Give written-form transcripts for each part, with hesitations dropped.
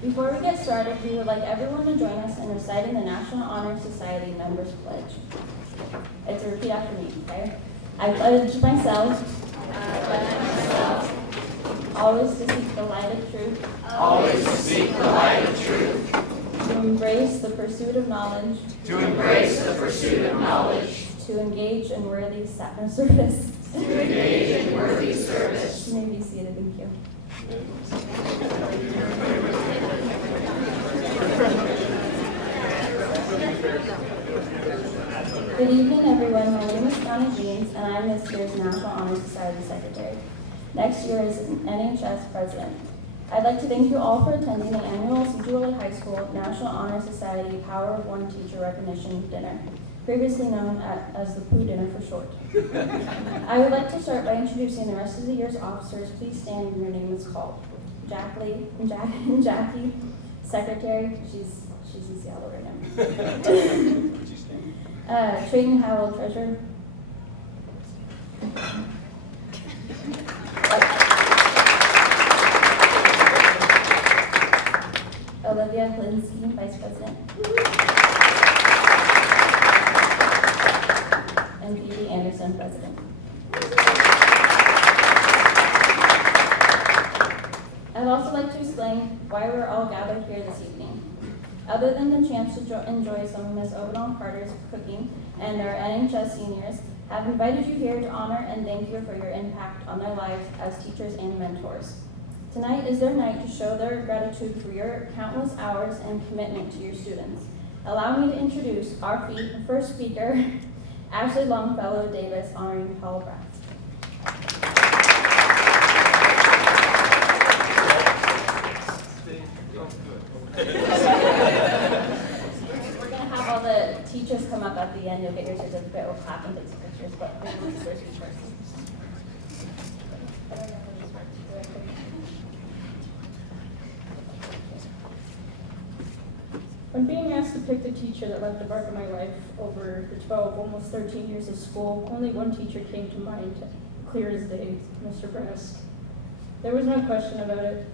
Before we get started, we would like everyone to join us in reciting the National Honor Society Members Pledge. It's a repeat after me, okay? I pledge myself always to seek the light of truth, always to seek the light of truth, to embrace the pursuit of knowledge, to embrace the pursuit of knowledge, to engage in worthy service. to engage in worthy service. You may be seated, thank you. Good evening, everyone. My name is Donna Jeans, and I'm this year's National Honor Society Secretary. Next year is an NHS President. I'd like to thank you all for attending the annual Sedgwick High School National Honor Society Power of One Teacher Recognition Dinner, previously known as the Pooh Dinner for short. I would like to start by introducing the rest of the year's officers. Please stand when your name is called. Jackie, Secretary, she's in Seattle right now. Trayton Howell, Treasurer. Olivia Linsky, Vice President. And Phoebe Anderson, President. I'd also like to explain why we're all gathered here this evening. Other than the chance to enjoy some of Ms. Obadon Carter's cooking and our NHS seniors, have invited you here to honor and thank you for your impact on their lives as teachers and mentors. Tonight is their night to show their gratitude for your countless hours and commitment to your students. Allow me to introduce our first speaker, Ashley Longfellow Davis, honoring Paul Brass. We're going to have all the teachers come up at the end. You'll get your certificate. We'll clap and take some pictures, but we're going to first. I don't know if this works. When being asked to pick the teacher that left a mark on my life over the 12, almost 13 years of school, only one teacher came to mind, clear as day, Mr. Brass. There was no question about it.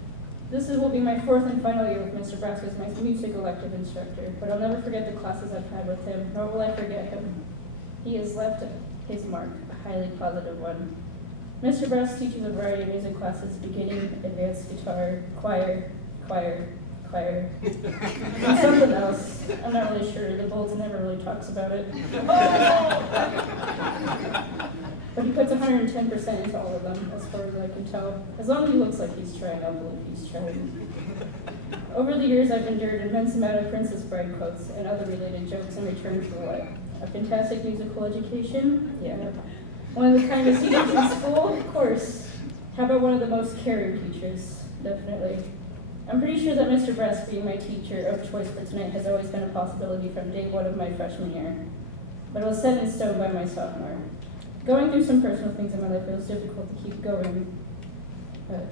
This will be my fourth and final year with Mr. Brass as my music elective instructor, but I'll never forget the classes I've had with him, nor will I forget him. He has left his mark, a highly positive one. Mr. Brass teaches a variety of music classes, beginning, advanced guitar, choir, and something else. I'm not really sure. The Bulletin never really talks about it. But he puts 110% into all of them, as far as I can tell. As long as he looks like he's trying, I'll believe he's trying. Over the years, I've endured an immense amount of Princess Bride quotes and other related jokes in return for what? A fantastic musical education? Yeah. One of the kindest teachers in school? Of course. How about one of the most caring teachers? Definitely. I'm pretty sure that Mr. Brest being my teacher of choice for tonight has always been a possibility from day one of my freshman year. But it was set in stone by my sophomore. Going through some personal things in my life, it was difficult to keep going. But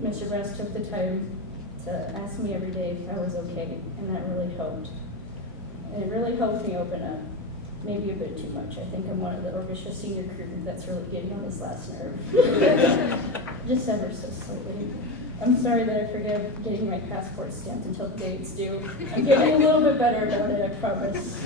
Mr. Brest took the time to ask me every day if I was okay, and that really helped. And it really helped me open up. Maybe a bit too much. I think I'm one of the Orchestra senior crew that's really getting on this last nerve. Just ever so slightly. I'm sorry that I forget getting my passport stamped until the day it's due. I'm getting a little bit better about it, I promise.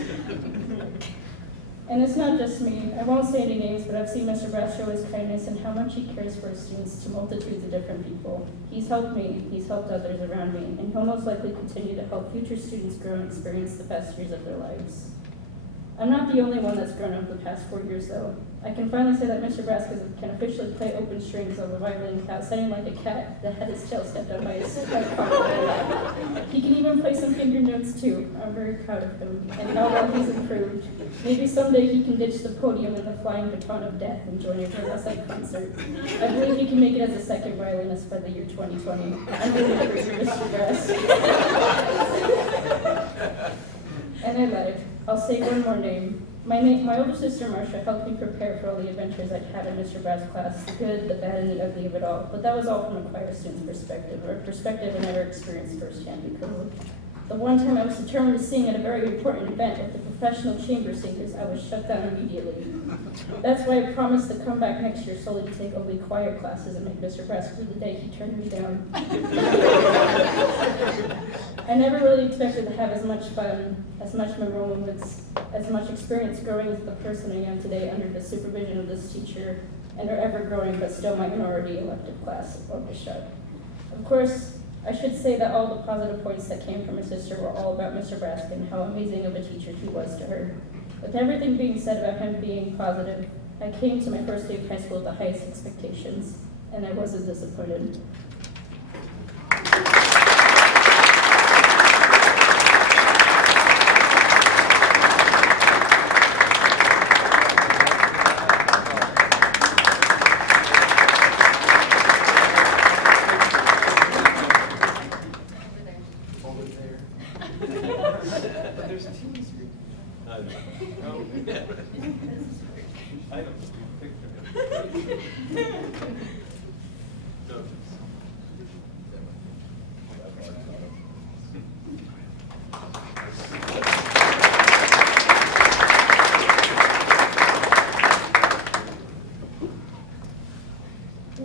And it's not just me. I won't say any names, but I've seen Mr. Brass show his kindness and how much he cares for his students to multitudes of different people. He's helped me, he's helped others around me, and he'll most likely continue to help future students grow and experience the best years of their lives. I'm not the only one that's grown up the past 4 years, though. I can finally say that Mr. Brass can officially play open strings on the violin without sounding like a cat that had his tail stepped on by his lap. He can even play some finger notes, too. I'm very proud of him, and how well he's improved. Maybe someday he can ditch the podium and the flying baton of death and join a burlesque concert. I believe he can make it as a second violinist by the year 2020. I'm really happy for Mr. Brass. And I lied. I'll say one more name. My older sister, Marcia, helped me prepare for all the adventures I'd had in Mr. Brass' class, the good, the bad, and the ugly of it all. But that was all from a choir student's perspective, or a perspective I never experienced firsthand, because the one time I was determined to sing at a very important event with the professional chamber singers, I was shut down immediately. That's why I promised to come back next year solely to take only choir classes and make Mr. Brass for the day he turned me down. I never really expected to have as much fun, as much memorable moments, as much experience growing into the person I am today under the supervision of this teacher and our ever-growing but still minority elective class of orchestra. Of course, I should say that all the positive points that came from her sister were all about Mr. Brask and how amazing of a teacher he was to her. With everything being said about him being positive, I came to my first day of high school with the highest expectations, and I wasn't disappointed.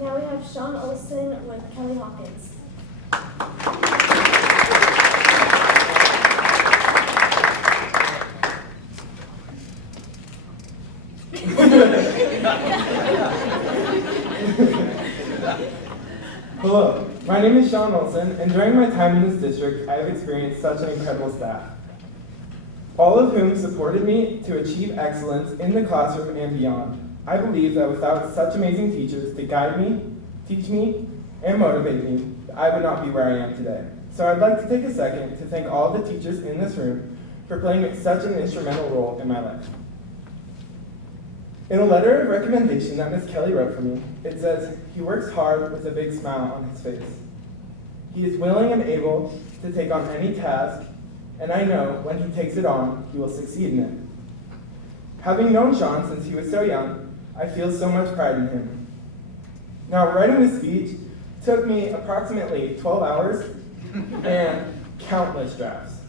Now we have Sean Olson with Kelly Hawkins. Hello, my name is Sean Olson, and during my time in this district, I have experienced such an incredible staff, all of whom supported me to achieve excellence in the classroom and beyond. I believe that without such amazing teachers to guide me, teach me, and motivate me, I would not be where I am today. So I'd like to take a second to thank all the teachers in this room for playing such an instrumental role in my life. In a letter of recommendation that Miss Kelly wrote for me, it says, "He works hard with a big smile on his face. He is willing and able to take on any task, and I know when he takes it on, he will succeed in it." Having known Sean since he was so young, I feel so much pride in him. Now, writing this speech took me approximately 12 hours and countless drafts.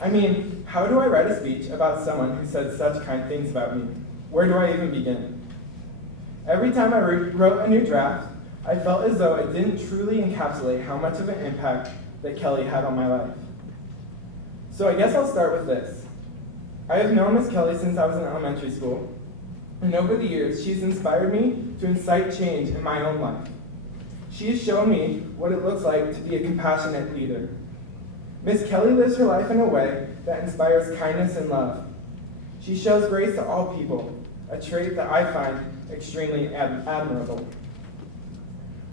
I mean, how do I write a speech about someone who said such kind things about me? Where do I even begin? Every time I wrote a new draft, I felt as though it didn't truly encapsulate how much of an impact that Kelly had on my life. So I guess I'll start with this. I have known Miss Kelly since I was in elementary school, and over the years, she's inspired me to incite change in my own life. She has shown me what it looks like to be a compassionate leader. Miss Kelly lives her life in a way that inspires kindness and love. She shows grace to all people, a trait that I find extremely admirable.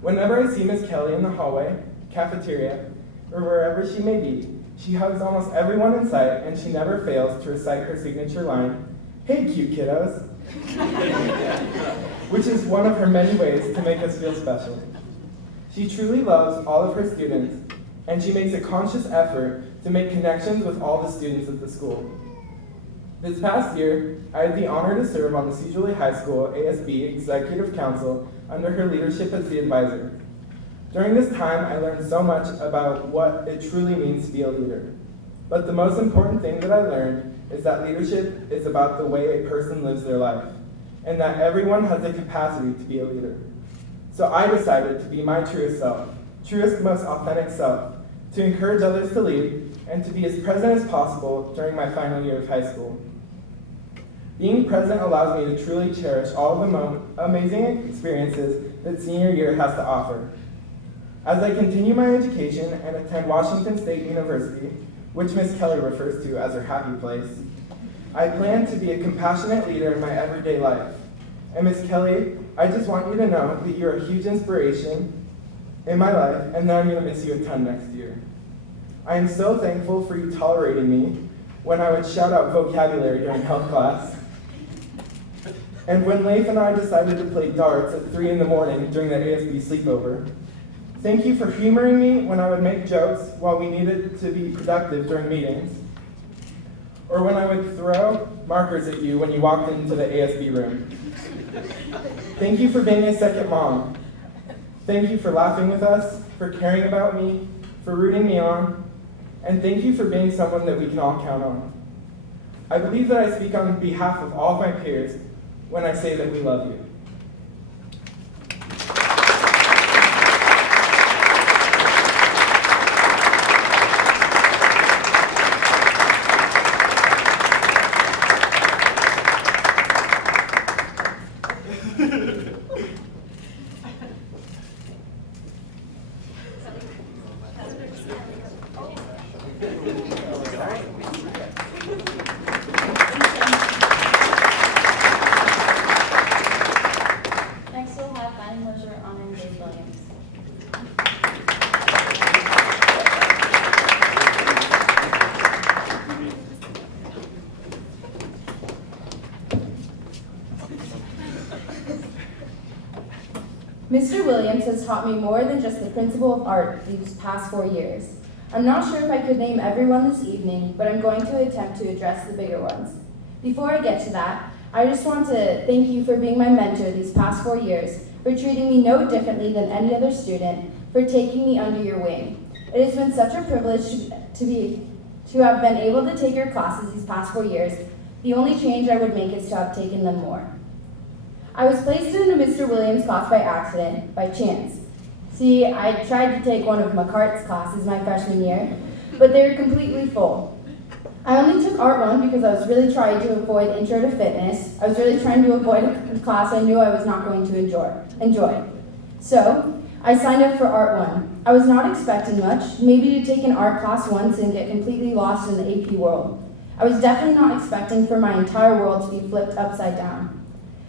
Whenever I see Miss Kelly in the hallway, cafeteria, or wherever she may be, she hugs almost everyone in sight, and she never fails to recite her signature line, "Hey, cute kiddos," which is one of her many ways to make us feel special. She truly loves all of her students, and she makes a conscious effort to make connections with all the students at the school. This past year, I had the honor to serve on the Cedar High School ASB Executive Council under her leadership as the advisor. During this time, I learned so much about what it truly means to be a leader. But the most important thing that I learned is that leadership is about the way a person lives their life, and that everyone has the capacity to be a leader. So I decided to be my truest self, truest, most authentic self, to encourage others to lead, and to be as present as possible during my final year of high school. Being present allows me to truly cherish all of the amazing experiences that senior year has to offer. As I continue my education and attend Washington State University, which Miss Kelly refers to as her happy place, I plan to be a compassionate leader in my everyday life. And Miss Kelly, I just want you to know that you're a huge inspiration in my life, and that I'm going to miss you a ton next year. I am so thankful for you tolerating me when I would shout out vocabulary during health class, and when Leif and I decided to play darts at 3 in the morning during the ASB sleepover. Thank you for humoring me when I would make jokes while we needed to be productive during meetings, or when I would throw markers at you when you walked into the ASB room. Thank you for being a second mom. Thank you for laughing with us, for caring about me, for rooting me on, and thank you for being someone that we can all count on. I believe that I speak on behalf of all of my peers when I say that we love you. Next, we'll have Guiding Lecturer honoring Dave Williams. Mr. Williams has taught me more than just the principle of art these past 4 years. I'm not sure if I could name everyone this evening, but I'm going to attempt to address the bigger ones. Before I get to that, I just want to thank you for being my mentor these past 4 years, for treating me no differently than any other student, for taking me under your wing. It has been such a privilege to have been able to take your classes these past 4 years. The only change I would make is to have taken them more. I was placed into Mr. Williams' class by accident, by chance. See, I tried to take one of McCart's classes my freshman year, but they were completely full. I only took Art 1 because I was really trying to avoid Intro to Fitness. I was really trying to avoid a class I knew I was not going to enjoy. So, I signed up for Art 1. I was not expecting much, maybe to take an art class once and get completely lost in the AP world. I was definitely not expecting for my entire world to be flipped upside down.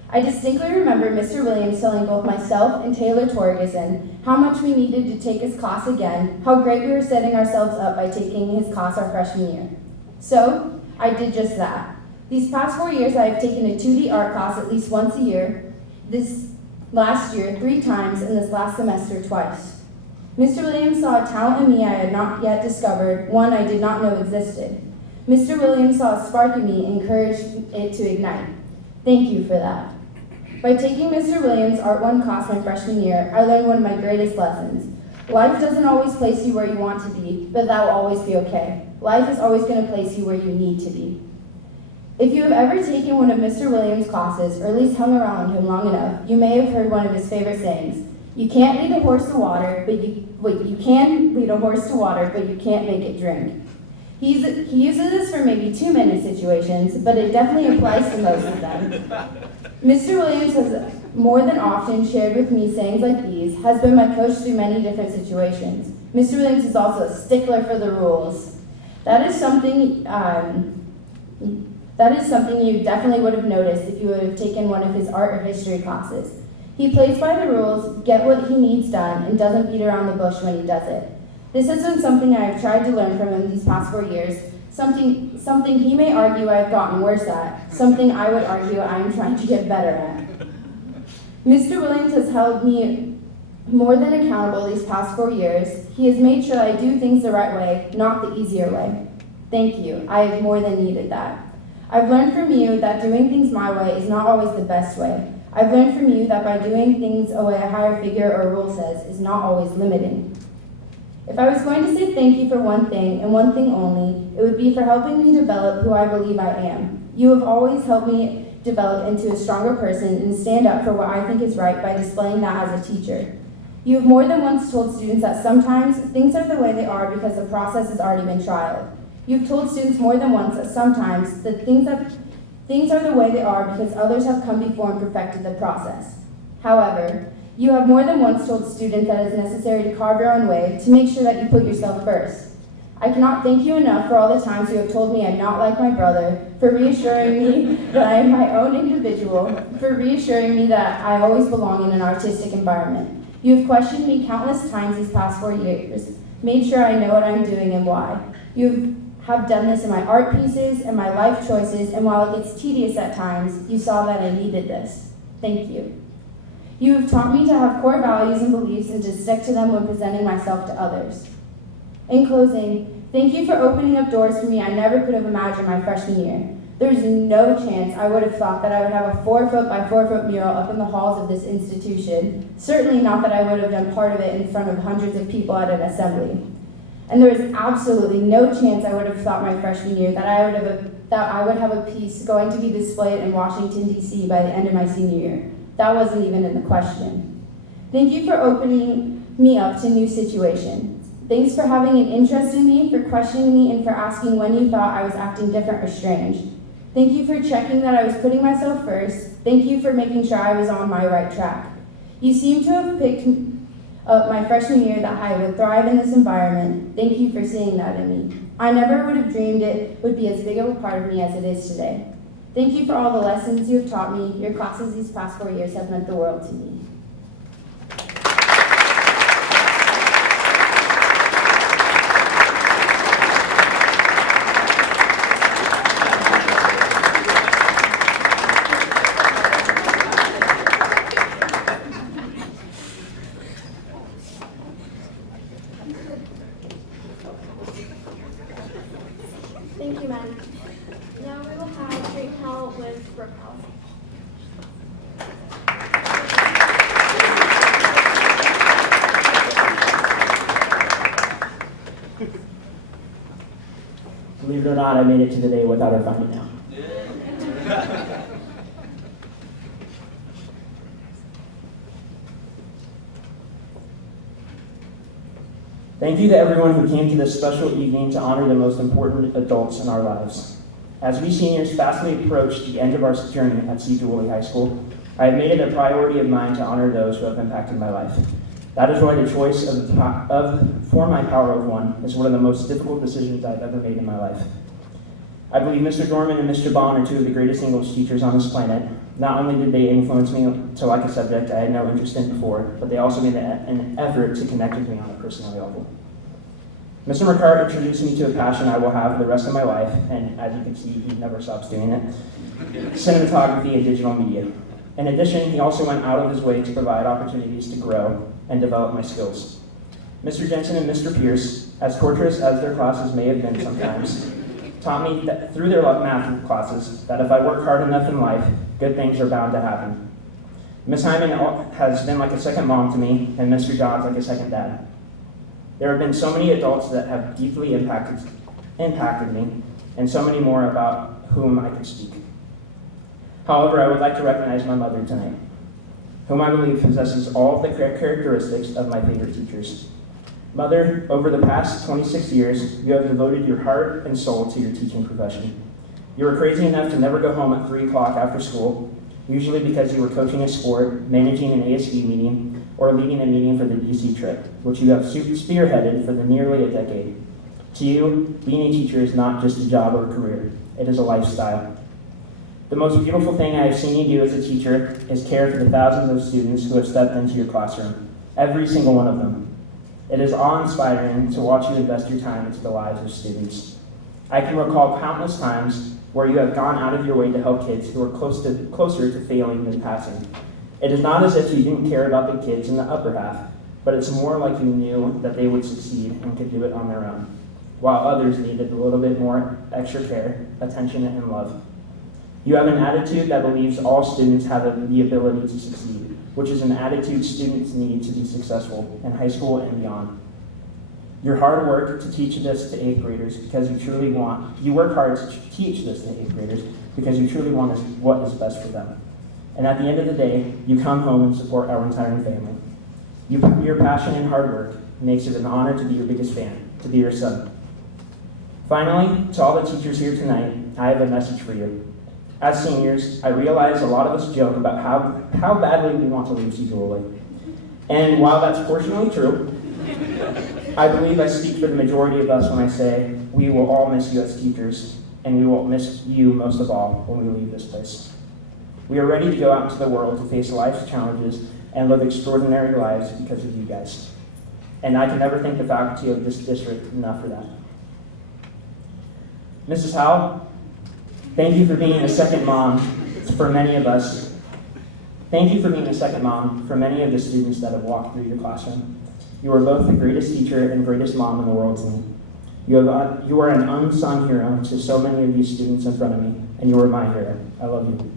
I distinctly remember Mr. Williams telling both myself and Taylor Torgerson how much we needed to take his class again, how great we were setting ourselves up by taking his class our freshman year. So, I did just that. These past 4 years, I have taken a 2D art class at least once a year, this last year 3 times, and this last semester twice. Mr. Williams saw a talent in me I had not yet discovered, one I did not know existed. Mr. Williams saw a spark in me and encouraged it to ignite. Thank you for that. By taking Mr. Williams' Art 1 class my freshman year, I learned one of my greatest lessons. Life doesn't always place you where you want to be, but that will always be okay. Life is always going to place you where you need to be. If you have ever taken one of Mr. Williams' classes, or at least hung around him long enough, you may have heard one of his favorite sayings. You can't lead a horse to water, but you can lead a horse to water, but you can't make it drink. He uses this for maybe 2-minute situations, but it definitely applies to most of them. Mr. Williams has more than often shared with me sayings like these, has been my coach through many different situations. Mr. Williams is also a stickler for the rules. That is something you definitely would have noticed if you would have taken one of his art or history classes. He plays by the rules, gets what he needs done, and doesn't beat around the bush when he does it. This has been something I have tried to learn from him these past 4 years, something he may argue I have gotten worse at, something I would argue I am trying to get better at. Mr. Williams has held me more than accountable these past 4 years. He has made sure I do things the right way, not the easier way. Thank you. I have more than needed that. I've learned from you that doing things my way is not always the best way. I've learned from you that by doing things a way a higher figure or rule says is not always limiting. If I was going to say thank you for one thing, and one thing only, it would be for helping me develop who I believe I am. You have always helped me develop into a stronger person and stand up for what I think is right by displaying that as a teacher. You have more than once told students that sometimes things are the way they are because the process has already been trialed. You've told students more than once that sometimes things are the way they are because others have come before and perfected the process. However, you have more than once told students that it is necessary to carve your own way to make sure that you put yourself first. I cannot thank you enough for all the times you have told me I'm not like my brother, for reassuring me that I am my own individual, for reassuring me that I always belong in an artistic environment. You have questioned me countless times these past 4 years, made sure I know what I'm doing and why. You have done this in my art pieces and my life choices, and while it gets tedious at times, you saw that I needed this. Thank you. You have taught me to have core values and beliefs and to stick to them when presenting myself to others. In closing, thank you for opening up doors for me I never could have imagined my freshman year. There is no chance I would have thought that I would have a 4-foot by 4-foot mural up in the halls of this institution. Certainly not that I would have done part of it in front of hundreds of people at an assembly. And there is absolutely no chance I would have thought my freshman year that I would have a piece going to be displayed in Washington, D.C. by the end of my senior year. That wasn't even in the question. Thank you for opening me up to new situations. Thanks for having an interest in me, for questioning me, and for asking when you thought I was acting different or strange. Thank you for checking that I was putting myself first. Thank you for making sure I was on my right track. You seem to have picked up my freshman year that I would thrive in this environment. Thank you for seeing that in me. I never would have dreamed it would be as big of a part of me as it is today. Thank you for all the lessons you have taught me. Your classes these past 4 years have meant the world to me. Thank you, Maddie. Now we will have Drake Hall with Brooke Hall. Believe it or not, I made it to the day without her finding out. Thank you to everyone who came to this special evening to honor the most important adults in our lives. As we seniors fastly approach the end of our journey at Steve High School, I have made it a priority of mine to honor those who have impacted my life. That is why the choice for my Power of One is one of the most difficult decisions I've ever made in my life. I believe Mr. Dorman and Mr. Bond are two of the greatest English teachers on this planet. Not only did they influence me to like a subject I had no interest in before, but they also made an effort to connect with me on a personal level. Mr. McCartt introduced me to a passion I will have for the rest of my life, and as you can see, he never stops doing it: cinematography and digital media. In addition, he also went out of his way to provide opportunities to grow and develop my skills. Mr. Jensen and Mr. Pierce, as torturous as their classes may have been sometimes, taught me that through their math classes that if I work hard enough in life, good things are bound to happen. Ms. Hyman has been like a second mom to me, and Mr. Johns like a second dad. There have been so many adults that have deeply impacted me, and so many more about whom I could speak. However, I would like to recognize my mother tonight, whom I believe possesses all of the characteristics of my favorite teachers. Mother, over the past 26 years, you have devoted your heart and soul to your teaching profession. You were crazy enough to never go home at 3 o'clock after school, usually because you were coaching a sport, managing an ASB meeting, or leading a meeting for the DC trip, which you have spearheaded for nearly a decade. To you, being a teacher is not just a job or a career, it is a lifestyle. The most beautiful thing I have seen you do as a teacher is care for the thousands of students who have stepped into your classroom, every single one of them. It is awe-inspiring to watch you invest your time into the lives of students. I can recall countless times where you have gone out of your way to help kids who are closer to failing than passing. It is not as if you didn't care about the kids in the upper half, but it's more like you knew that they would succeed and could do it on their own, while others needed a little bit more extra care, attention, and love. You have an attitude that believes all students have the ability to succeed, which is an attitude students need to be successful in high school and beyond. Your hard work to teach this to 8th graders because you work hard to teach this to 8th graders because you truly want what is best for them. And at the end of the day, you come home and support our entire family. Your passion and hard work makes it an honor to be your biggest fan, to be your son. Finally, to all the teachers here tonight, I have a message for you. As seniors, I realize a lot of us joke about how badly we want to leave CWOLI. And while that's fortunately true, I believe I speak for the majority of us when I say we will all miss you as teachers, and we will miss you most of all when we leave this place. We are ready to go out into the world to face life's challenges and live extraordinary lives because of you guys. And I can never thank the faculty of this district enough for that. Mrs. Howell, thank you for being a second mom for many of us. Thank you for being a second mom for many of the students that have walked through your classroom. You are both the greatest teacher and greatest mom in the world to me. You are an unsung hero to so many of these students in front of me, and you are my hero. I love you.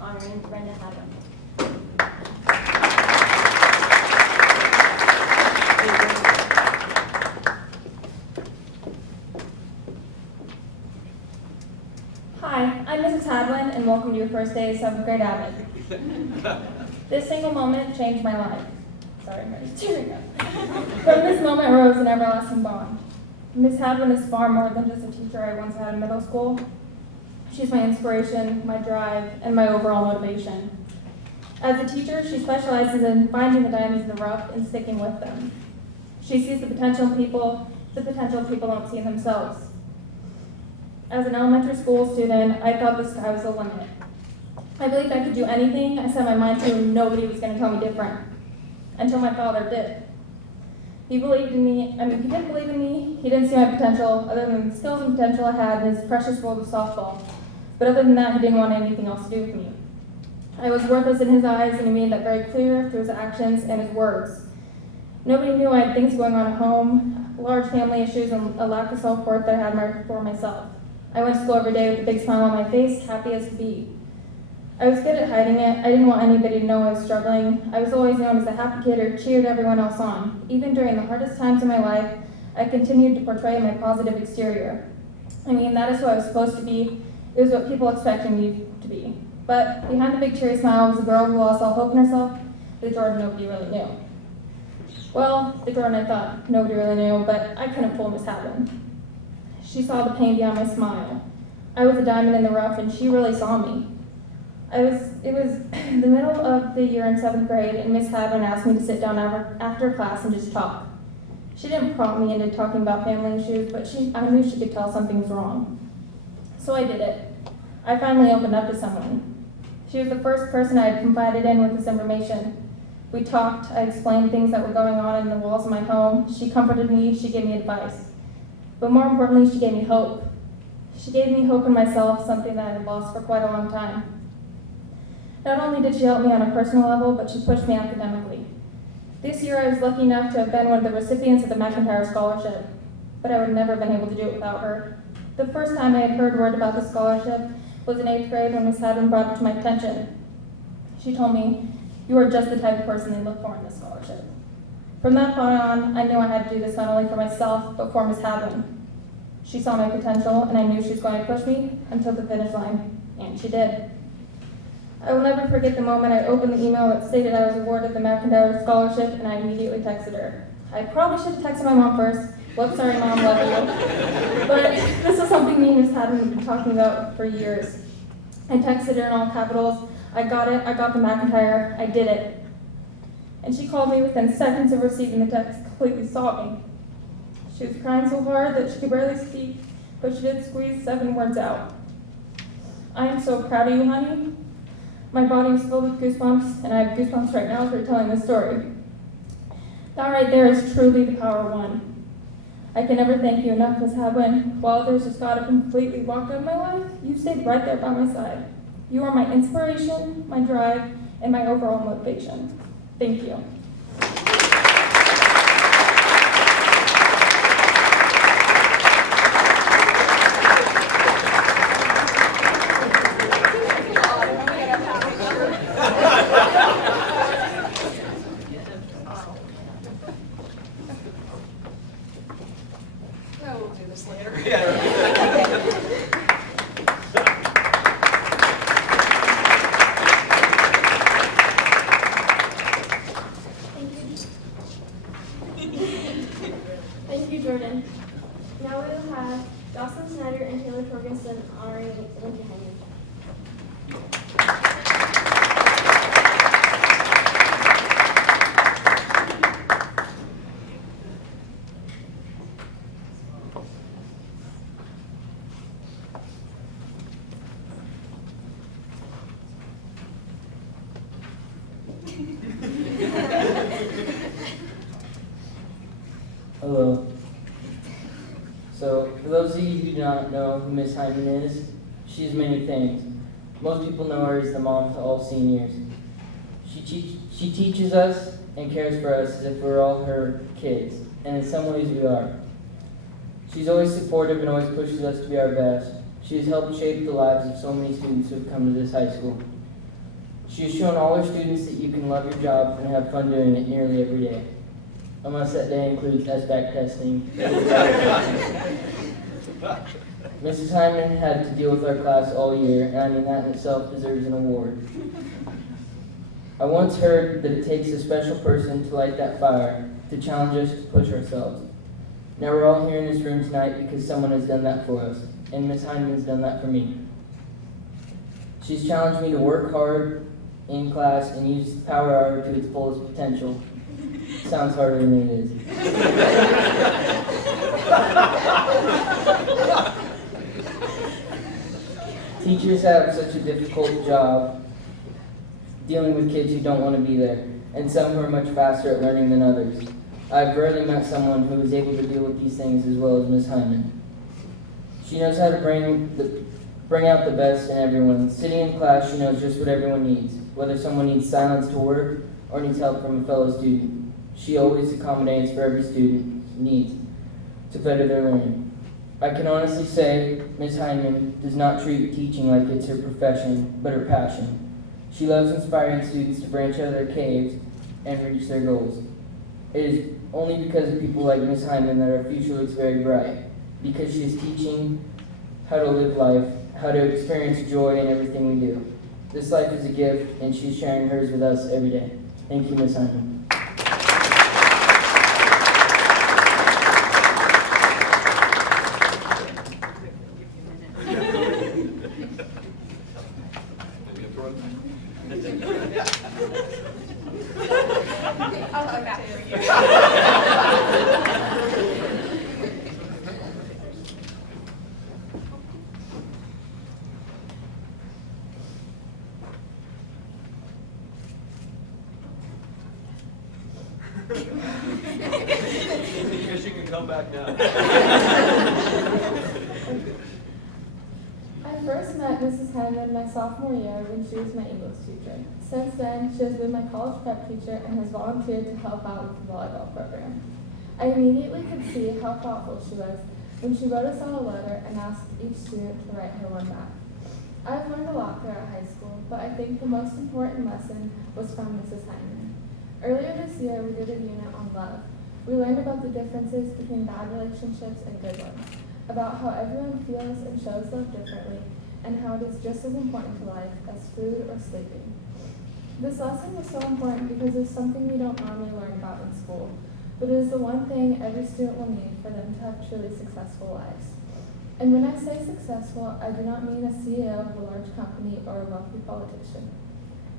Honoring Brenda Haddon. Hi, I'm Mrs. Hadwin, and welcome to your first day as 7th grade Abbott. This single moment changed my life. Sorry, I'm just tearing up. From this moment arose an everlasting bond. Miss Hadwin is far more than just a teacher I once had in middle school. She's my inspiration, my drive, and my overall motivation. As a teacher, she specializes in finding the diamonds in the rough and sticking with them. She sees the potential people don't see in themselves. As an elementary school student, I thought the sky was the limit. I believed I could do anything I set my mind to and nobody was going to tell me different. Until my father did. He believed in me, he didn't believe in me, he didn't see my potential other than the skills and potential I had in his precious world of softball. But other than that, he didn't want anything else to do with me. I was worthless in his eyes, and he made that very clear through his actions and his words. Nobody knew I had things going on at home, large family issues, and a lack of self-worth that I had for myself. I went to school every day with a big smile on my face, happy as could be. I was good at hiding it. I didn't want anybody to know I was struggling. I was always known as the happy kid who cheered everyone else on. Even during the hardest times in my life, I continued to portray my positive exterior. That is who I was supposed to be. It was what people expected me to be. But behind the big cheery smile was a girl who lost all hope in herself, the Jordan nobody really knew. Well, the Jordan I thought nobody really knew, but I couldn't fool Miss Hadwin. She saw the pain beyond my smile. I was a diamond in the rough, and she really saw me. It was the middle of the year in 7th grade, and Miss Hadwin asked me to sit down after class and just talk. She didn't prompt me into talking about family issues, but I knew she could tell something was wrong. So I did it. I finally opened up to someone. She was the first person I had confided in with this information. We talked, I explained things that were going on in the walls of my home. She comforted me, she gave me advice. But more importantly, she gave me hope. She gave me hope in myself, something that I had lost for quite a long time. Not only did she help me on a personal level, but she pushed me academically. This year I was lucky enough to have been one of the recipients of the McIntyre Scholarship, but I would never have been able to do it without her. The first time I had heard word about the scholarship was in 8th grade when Miss Hadwin brought it to my attention. She told me, "You are just the type of person they look for in this scholarship." From that point on, I knew I had to do this not only for myself, but for Miss Hadwin. She saw my potential, and I knew she was going to push me until the finish line, and she did. I will never forget the moment I opened the email that stated I was awarded the McIntyre Scholarship, and I immediately texted her. I probably should have texted my mom first. Whoops, sorry mom, love you. But this is something me and Miss Haddon have been talking about for years. I texted her in all capitals. I got it, I got the McIntyre, I did it. And she called me within seconds of receiving the text, completely sobbing. She was crying so hard that she could barely speak, but she did squeeze 7 words out. I am so proud of you, honey. My body is filled with goosebumps, and I have goosebumps right now after telling this story. That right there is truly the power of one. I can never thank you enough, Miss Hadwin. While others just got up and completely walked out of my life, you stayed right there by my side. You are my inspiration, my drive, and my overall motivation. Thank you. We'll do this later. Thank you, Jordan. Now we will have Jocelyn Snyder and Taylor Torgensen honoring Lindsay Hyman. Hello. So, for those of you who do not know who Miss Hyman is, she is many things. Most people know her as the mom to all seniors. She teaches us and cares for us as if we're all her kids, and in some ways we are. She's always supportive and always pushes us to be our best. She has helped shape the lives of so many students who have come to this high school. She has shown all her students that you can love your job and have fun doing it nearly every day. Unless that day includes SBAC testing. Mrs. Hyman had to deal with our class all year, and I mean that in itself deserves an award. I once heard that it takes a special person to light that fire, to challenge us to push ourselves. Now we're all here in this room tonight because someone has done that for us, and Miss Hyman has done that for me. She's challenged me to work hard in class and use the power hour to its fullest potential. Sounds harder than it is. Teachers have such a difficult job dealing with kids who don't want to be there, and some who are much faster at learning than others. I've rarely met someone who is able to deal with these things as well as Miss Hyman. She knows how to bring out the best in everyone. Sitting in class, she knows just what everyone needs, whether someone needs silence to work or needs help from a fellow student. She always accommodates for every student's needs to better their learning. I can honestly say Ms. Hyman does not treat teaching like it's her profession, but her passion. She loves inspiring students to branch out of their caves and reach their goals. It is only because of people like Ms. Hyman that our future looks very bright, because she is teaching how to live life, how to experience joy in everything we do. This life is a gift, and she's sharing hers with us every day. Thank you, Ms. Hyman. I'll come back for you. I guess you can come back now. I first met Mrs. Hyman my sophomore year when she was my English teacher. Since then, she has been my college prep teacher and has volunteered to help out with the volleyball program. I immediately could see how thoughtful she was when she wrote us all a letter and asked each student to write her one back. I've learned a lot throughout high school, but I think the most important lesson was from Mrs. Hyman. Earlier this year, we did a unit on love. We learned about the differences between bad relationships and good ones, about how everyone feels and shows love differently, and how it is just as important to life as food or sleeping. This lesson was so important because it's something we don't normally learn about in school, but it is the one thing every student will need for them to have truly successful lives. And when I say successful, I do not mean a CEO of a large company or a wealthy politician.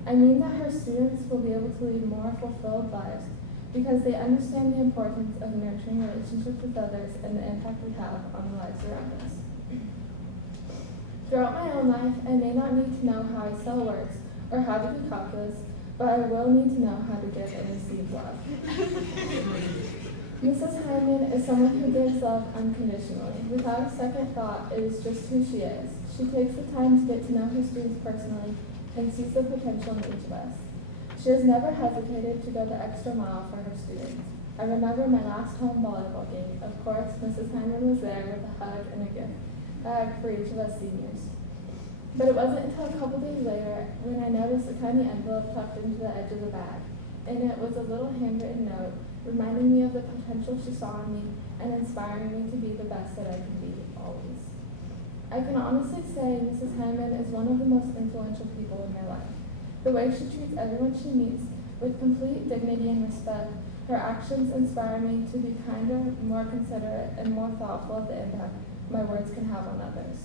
I mean that her students will be able to lead more fulfilled lives because they understand the importance of nurturing relationships with others and the impact we have on the lives around us. Throughout my own life, I may not need to know how Excel works or how to do calculus, but I will need to know how to give and receive love. Mrs. Hyman is someone who gives love unconditionally. Without a second thought, it is just who she is. She takes the time to get to know her students personally and sees the potential in each of us. She has never hesitated to go the extra mile for her students. I remember my last home volleyball game. Of course, Mrs. Hyman was there with a hug and a gift bag for each of us seniors. But it wasn't until a couple days later when I noticed a tiny envelope tucked into the edge of the bag. In it was a little handwritten note reminding me of the potential she saw in me and inspiring me to be the best that I can be, always. I can honestly say Mrs. Hyman is one of the most influential people in my life. The way she treats everyone she meets with complete dignity and respect, her actions inspire me to be kinder, more considerate, and more thoughtful of the impact my words can have on others.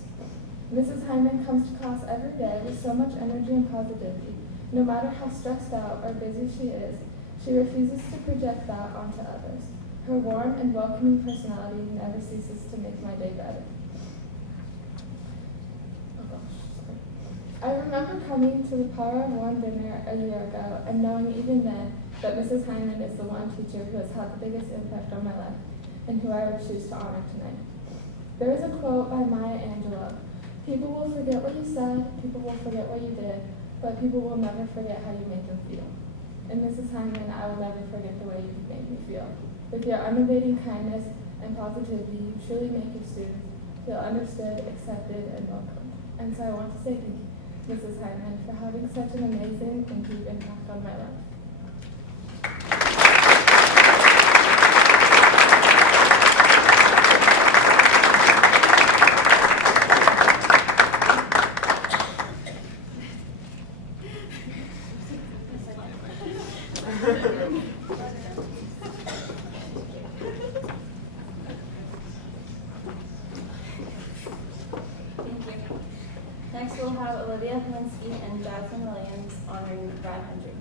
Mrs. Hyman comes to class every day with so much energy and positivity. No matter how stressed out or busy she is, she refuses to project that onto others. Her warm and welcoming personality never ceases to make my day better. I remember coming to the Power of One dinner a year ago and knowing even then that Mrs. Hyman is the one teacher who has had the biggest impact on my life and who I would choose to honor tonight. There is a quote by Maya Angelou. People will forget what you said, people will forget what you did, but people will never forget how you made them feel. And Mrs. Hyman, I will never forget the way you made me feel. With your unabating kindness and positivity, you truly make your students feel understood, accepted, and welcomed. And so I want to say thank you, Mrs. Hyman, for having such an amazing and deep impact on my life. Next, we'll have Olivia Helinski and Jasmine Williams honoring Brad Hendry.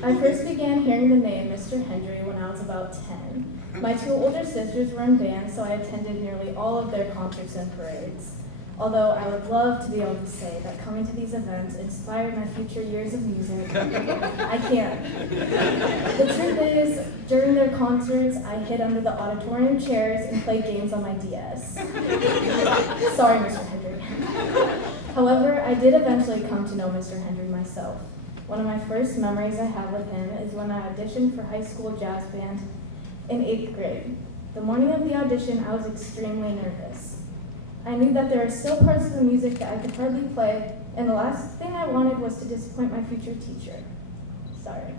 I first began hearing the name Mr. Hendry when I was about 10. My two older sisters were in band, so I attended nearly all of their concerts and parades. Although I would love to be able to say that coming to these events inspired my future years of music, I can't. The truth is, during their concerts, I hid under the auditorium chairs and played games on my DS. Sorry, Mr. Hendry. However, I did eventually come to know Mr. Hendry myself. One of my first memories I have with him is when I auditioned for high school jazz band in 8th grade. The morning of the audition, I was extremely nervous. I knew that there are still parts of the music that I could hardly play, and the last thing I wanted was to disappoint my future teacher. Sorry.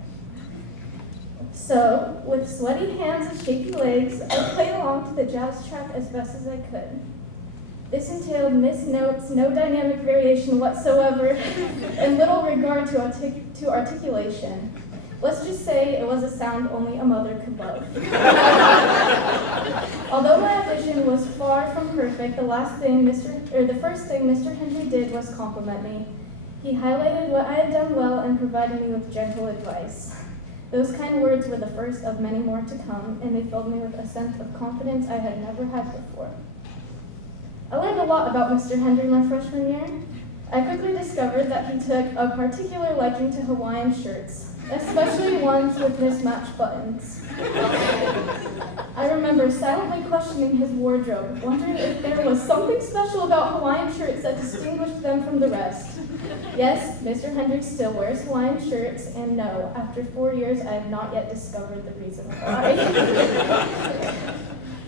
So, with sweaty hands and shaky legs, I played along to the jazz track as best as I could. This entailed missed notes, no dynamic variation whatsoever, and little regard to articulation. Let's just say it was a sound only a mother could love. Although my audition was far from perfect, the first thing Mr. Hendry did was compliment me. He highlighted what I had done well and provided me with gentle advice. Those kind words were the first of many more to come, and they filled me with a sense of confidence I had never had before. I learned a lot about Mr. Hendry my freshman year. I quickly discovered that he took a particular liking to Hawaiian shirts, especially ones with mismatched buttons. I remember silently questioning his wardrobe, wondering if there was something special about Hawaiian shirts that distinguished them from the rest. Yes, Mr. Hendry still wears Hawaiian shirts, and no, after 4 years, I have not yet discovered the reason why.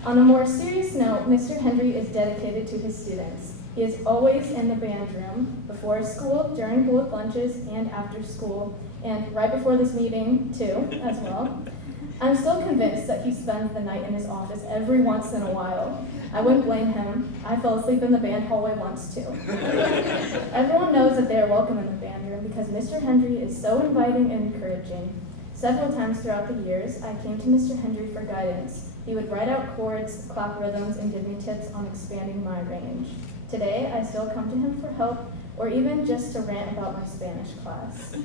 On a more serious note, Mr. Hendry is dedicated to his students. He is always in the band room, before school, during both lunches, and after school. and right before this meeting too, as well. I'm still convinced that he spends the night in his office every once in a while. I wouldn't blame him. I fell asleep in the band hallway once too. Everyone knows that they are welcome in the band room because Mr. Hendry is so inviting and encouraging. Several times throughout the years, I came to Mr. Hendry for guidance. He would write out chords, clap rhythms, and give me tips on expanding my range. Today, I still come to him for help or even just to rant about my Spanish class.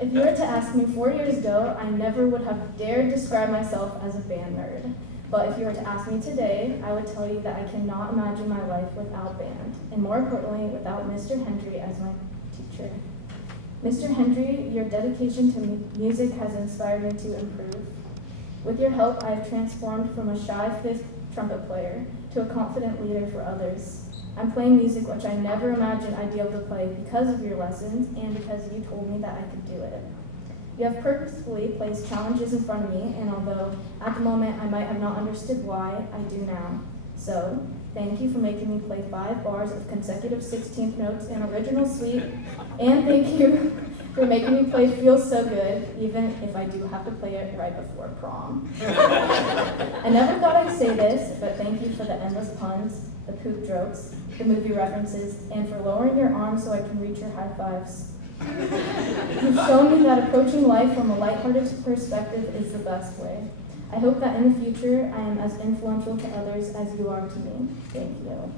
If you were to ask me 4 years ago, I never would have dared describe myself as a band nerd. But if you were to ask me today, I would tell you that I cannot imagine my life without band, and more importantly, without Mr. Hendry as my teacher. Mr. Hendry, your dedication to music has inspired me to improve. With your help, I have transformed from a shy fifth trumpet player to a confident leader for others. I'm playing music which I never imagined I'd be able to play because of your lessons and because you told me that I could do it. You have purposefully placed challenges in front of me, and although at the moment I might have not understood why, I do now. So, thank you for making me play 5 bars of consecutive 16th notes in original suite, and thank you for making me play Feels So Good, even if I do have to play it right before prom. I never thought I'd say this, but thank you for the endless puns, the poop jokes, the movie references, and for lowering your arms so I can reach your high fives. You've shown me that approaching life from a lighthearted perspective is the best way. I hope that in the future I am as influential to others as you are to me. Thank you.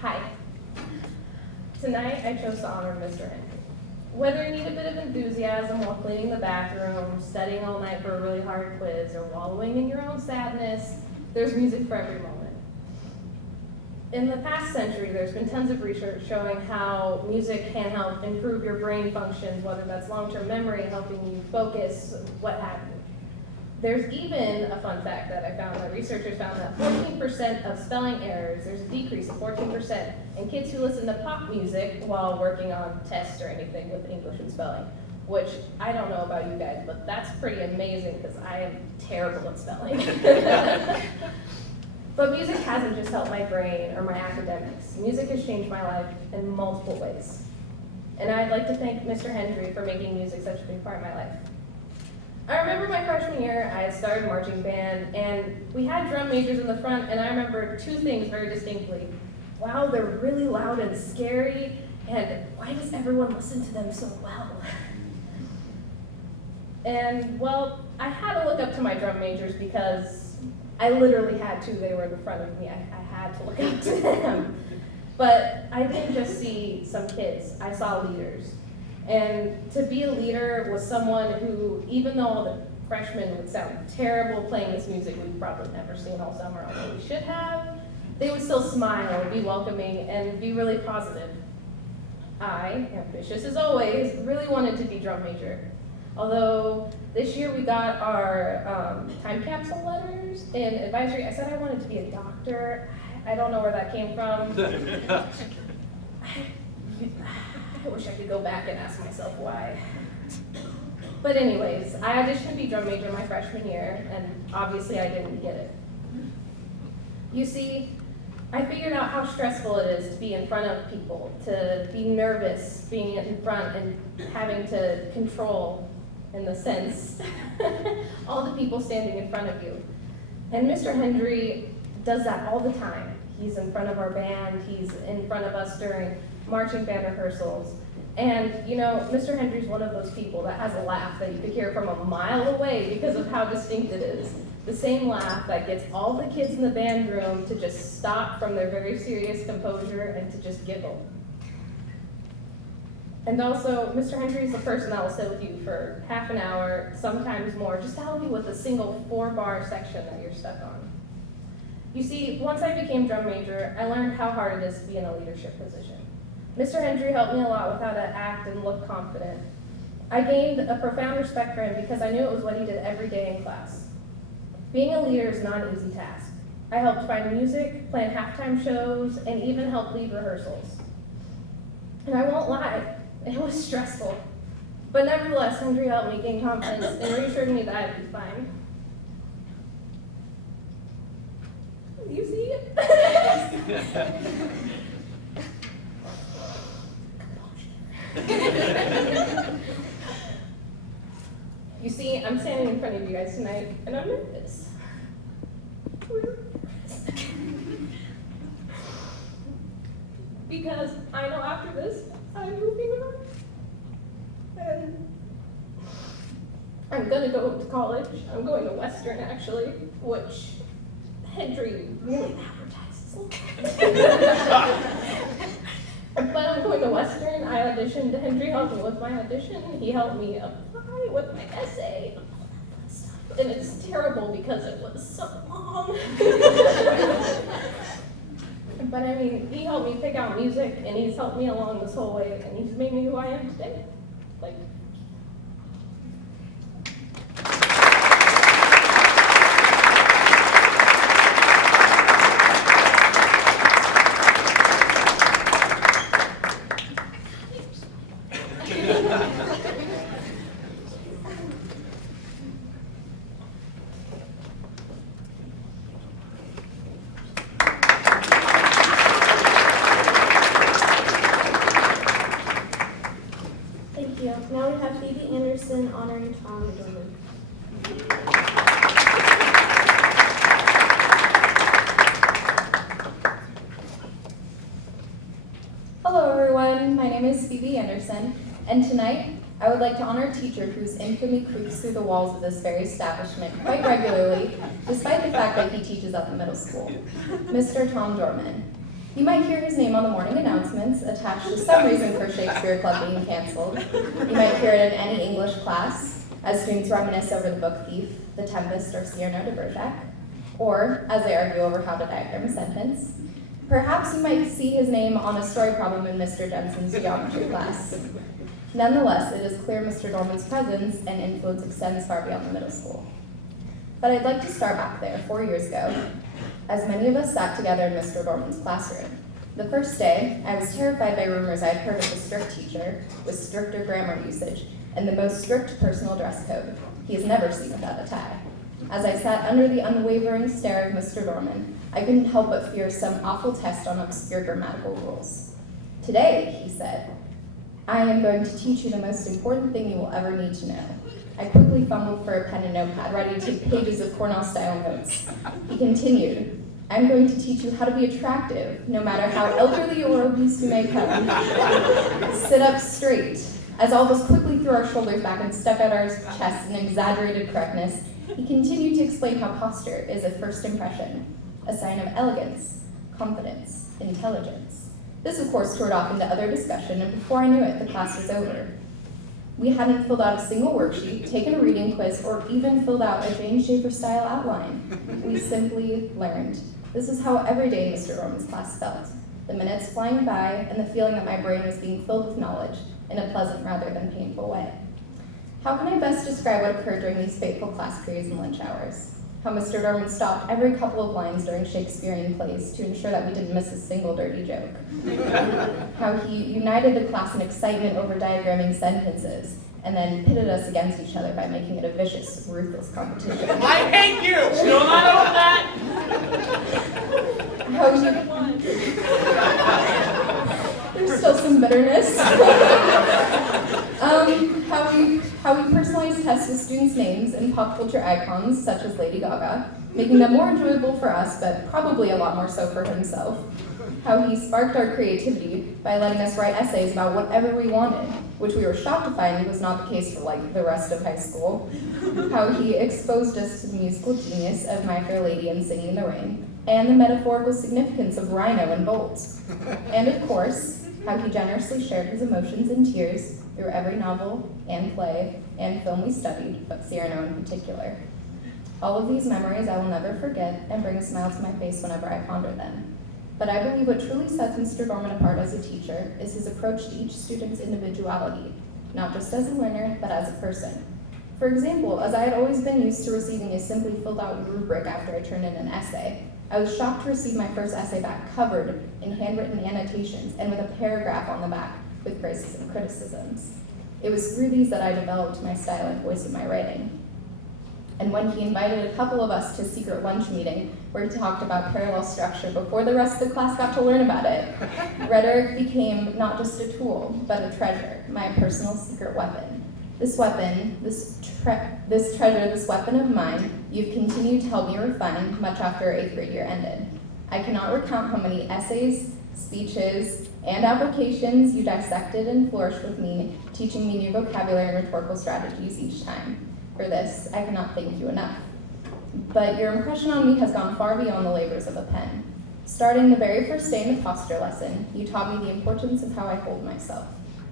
Hi. Tonight I chose to honor Mr. Hendry. Whether you need a bit of enthusiasm while cleaning the bathroom, studying all night for a really hard quiz, or wallowing in your own sadness, there's music for every moment. In the past century, there's been tons of research showing how music can help improve your brain functions, whether that's long-term memory, helping you focus, what have you. There's even a fun fact that I found that researchers found that 14% of spelling errors, there's a decrease of 14% in kids who listen to pop music while working on tests or anything with English and spelling, which I don't know about you guys, but that's pretty amazing because I am terrible at spelling. But music hasn't just helped my brain or my academics. Music has changed my life in multiple ways. And I'd like to thank Mr. Hendry for making music such a big part of my life. I remember my freshman year, I started marching band, and we had drum majors in the front, and I remember 2 things very distinctly. Wow, they're really loud and scary, and why does everyone listen to them so well? And, well, I had to look up to my drum majors because I literally had to. They were in the front of me. I had to look up to them. But I didn't just see some kids. I saw leaders. And to be a leader was someone who, even though the freshmen would sound terrible playing this music we've probably never seen all summer, although we should have, they would still smile and be welcoming and be really positive. I, ambitious as always, really wanted to be drum major. Although this year we got our time capsule letters and advisory. I said I wanted to be a doctor. I don't know where that came from. I wish I could go back and ask myself why. But anyways, I auditioned to be drum major my freshman year, and obviously I didn't get it. You see, I figured out how stressful it is to be in front of people, to be nervous being in front and having to control, in the sense, all the people standing in front of you. And Mr. Hendry does that all the time. He's in front of our band, he's in front of us during marching band rehearsals. And, you know, Mr. Hendry's one of those people that has a laugh that you could hear from a mile away because of how distinct it is. The same laugh that gets all the kids in the band room to just stop from their very serious composure and to just giggle. And also, Mr. Hendry is the person that will sit with you for half an hour, sometimes more, just to help you with a single 4-bar section that you're stuck on. You see, once I became drum major, I learned how hard it is to be in a leadership position. Mr. Hendry helped me a lot with how to act and look confident. I gained a profound respect for him because I knew it was what he did every day in class. Being a leader is not an easy task. I helped find music, plan halftime shows, and even helped lead rehearsals. And I won't lie, it was stressful. But nevertheless, Hendry helped me gain confidence and reassured me that I'd be fine. You see? You see, I'm standing in front of you guys tonight, and I'm nervous. Because I know after this, I'm moving on. And I'm gonna go to college. I'm going to Western, actually, which Hendry really advertises. But I'm going to Western. I auditioned. Hendry helped me with my audition. He helped me apply with my essay. And it's terrible because it was so long. But I mean, he helped me pick out music, and he's helped me along this whole way, and he's made me who I am today. Like, Thank you. Now we have Kevi Anderson honoring Tom Dorman. Hello everyone, my name is Kevi Anderson, and tonight I would like to honor a teacher whose infamy creeps through the walls of this very establishment quite regularly, despite the fact that he teaches at the middle school, Mr. Tom Dorman. You might hear his name on the morning announcements attached to some reason for Shakespeare Club being canceled. You might hear it in any English class, as students reminisce over the book Thief, The Tempest, or Cyrano de Bergerac, or as they argue over how to diagram a sentence. Perhaps you might see his name on a story problem in Mr. Jensen's geometry class. Nonetheless, it is clear Mr. Dorman's presence and influence extends far beyond the middle school. But I'd like to start back there 4 years ago, as many of us sat together in Mr. Dorman's classroom. The first day, I was terrified by rumors I'd heard of a strict teacher with stricter grammar usage and the most strict personal dress code. He is never seen without a tie. As I sat under the unwavering stare of Mr. Dorman, I couldn't help but fear some awful test on obscure grammatical rules. Today, he said, I am going to teach you the most important thing you will ever need to know. I quickly fumbled for a pen and notepad, ready to take pages of Cornell-style notes. He continued, I'm going to teach you how to be attractive, no matter how elderly or obese you may come. Sit up straight. As all of us quickly threw our shoulders back and stuck out our chests in exaggerated correctness, he continued to explain how posture is a first impression, a sign of elegance, confidence, intelligence. This, of course, toured off into other discussion, and before I knew it, the class was over. We hadn't filled out a single worksheet, taken a reading quiz, or even filled out a Jane Schaefer-style outline. We simply learned. This is how every day in Mr. Dorman's class felt. The minutes flying by, and the feeling that my brain was being filled with knowledge in a pleasant rather than painful way. How can I best describe what occurred during these fateful class periods and lunch hours? How Mr. Dorman stopped every couple of lines during Shakespearean plays to ensure that we didn't miss a single dirty joke. How he united the class in excitement over diagramming sentences, and then pitted us against each other by making it a vicious, ruthless competition. I hate you! Still not over that? There's still some bitterness. How we personalized tests with students' names and pop culture icons such as Lady Gaga, making them more enjoyable for us, but probably a lot more so for himself. How he sparked our creativity by letting us write essays about whatever we wanted, which we were shocked to find was not the case for like the rest of high school. How he exposed us to the musical genius of My Fair Lady and Singing in the Rain, and the metaphorical significance of Rhino and Bolt. And of course, how he generously shared his emotions and tears through every novel and play and film we studied, but Cyrano in particular. All of these memories I will never forget and bring a smile to my face whenever I ponder them. But I believe what truly sets Mr. Dorman apart as a teacher is his approach to each student's individuality, not just as a learner, but as a person. For example, as I had always been used to receiving a simply filled out rubric after I turned in an essay, I was shocked to receive my first essay back covered in handwritten annotations and with a paragraph on the back with praises and criticisms. It was through these that I developed my style and voice in my writing. And when he invited a couple of us to a secret lunch meeting where he talked about parallel structure before the rest of the class got to learn about it, rhetoric became not just a tool, but a treasure, my personal secret weapon. This weapon, this treasure, this weapon of mine, you've continued to help me refine much after 8th grade year ended. I cannot recount how many essays, speeches, and applications you dissected and flourished with me, teaching me new vocabulary and rhetorical strategies each time. For this, I cannot thank you enough. But your impression on me has gone far beyond the labors of a pen. Starting the very first day in the posture lesson, you taught me the importance of how I hold myself,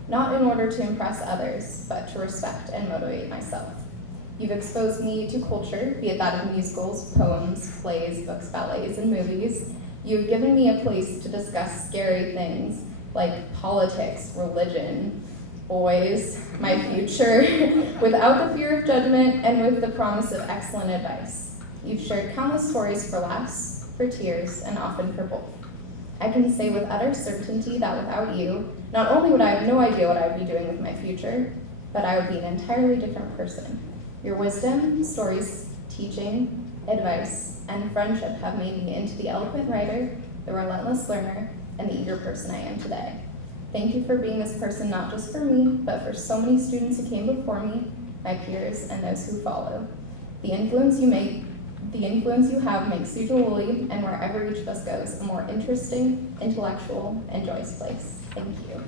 not in order to impress others, but to respect and motivate myself. You've exposed me to culture, be it that of musicals, poems, plays, books, ballets, and movies. You've given me a place to discuss scary things like politics, religion, boys, my future, without the fear of judgment and with the promise of excellent advice. You've shared countless stories for laughs, for tears, and often for both. I can say with utter certainty that without you, not only would I have no idea what I would be doing with my future, but I would be an entirely different person. Your wisdom, stories, teaching, advice, and friendship have made me into the eloquent writer, the relentless learner, and the eager person I am today. Thank you for being this person not just for me, but for so many students who came before me, my peers, and those who follow. The influence you have makes Cedar Woolley, and wherever each of us goes, a more interesting, intellectual, and joyous place. Thank you.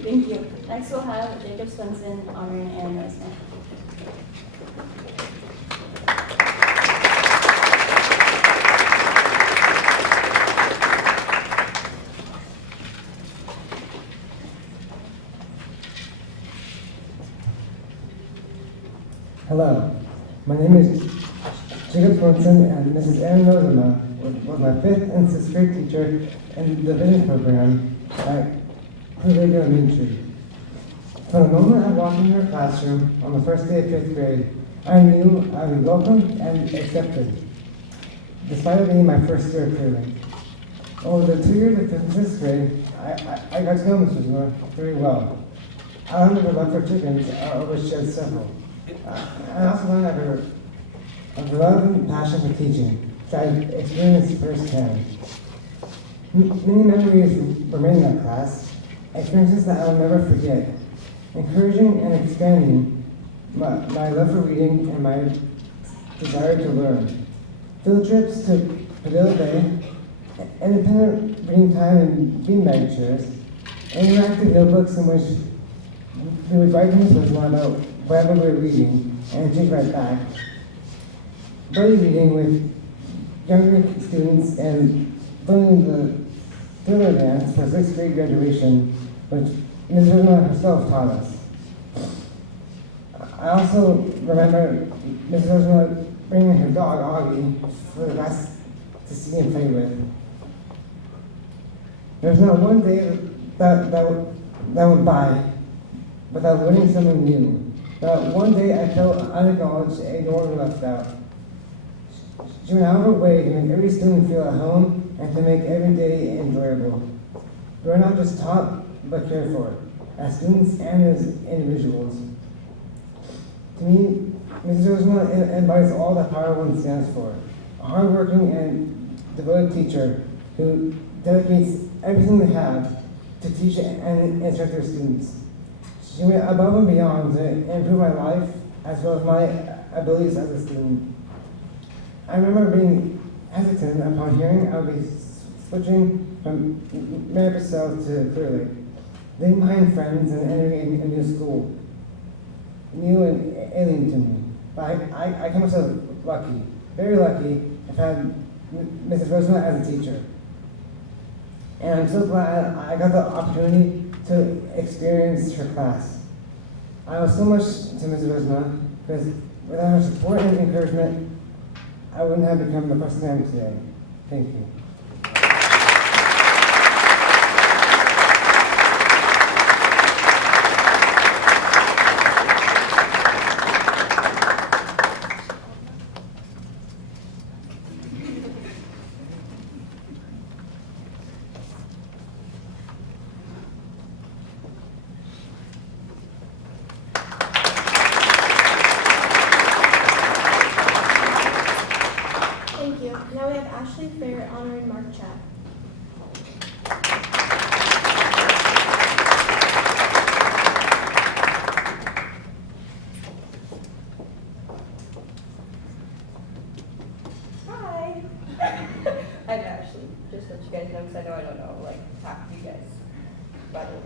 Thank you. Next we'll have Jacob Swenson honoring Aaron Reisner. Hello, my name is Jacob Swenson, and Mrs. Aaron Rosema was my 5th and 6th grade teacher in the vision program at Cleveland Elementary. From the moment I walked into her classroom on the first day of 5th grade, I knew I would be welcomed and accepted, despite it being my first year of Cleveland. Over the 2 years of 5th and 6th grade, I got to know Mrs. Moore very well. I learned of her love for chickens, of which she had several. I also learned of her love and passion for teaching, which I experienced firsthand. Many memories remain in that class, experiences that I will never forget, encouraging and expanding my love for reading and my desire to learn. Field trips to Padilla Bay, independent reading time in beanbag chairs, interactive notebooks in which we would write things with one about whatever we were reading and take right back. Buddy reading with younger students and learning the thriller dance for 6th grade graduation, which Ms. Rosema herself taught us. I also remember Ms. Rosema bringing her dog, Augie, for the rest to see and play with. There's not one day that went by without learning something new. Not one day I felt unacknowledged, ignored, or left out. She went out of her way to make every student feel at home and to make every day enjoyable. We are not just taught, but cared for, as students and as individuals. To me, Mrs. Rosema embodies all that Power One stands for. A hardworking and devoted teacher who dedicates everything they have to teach and instruct their students. She went above and beyond to improve my life as well as my abilities as a student. I remember being hesitant upon hearing I would be switching from Mary Purcell to Clear Lake, leaving behind friends and entering a new school, new and alien to me. But I came myself lucky, very lucky, to have Mrs. Roosevelt as a teacher. And I'm so glad I got the opportunity to experience her class. I owe so much to Mrs. Roosevelt because without her support and encouragement, I wouldn't have become the person I am today. Thank you. Thank you. Now we have Ashley Fair honoring Mark Chat. Hi. I'm Ashley, just to let you guys know, because I don't know like half of you guys, by the way.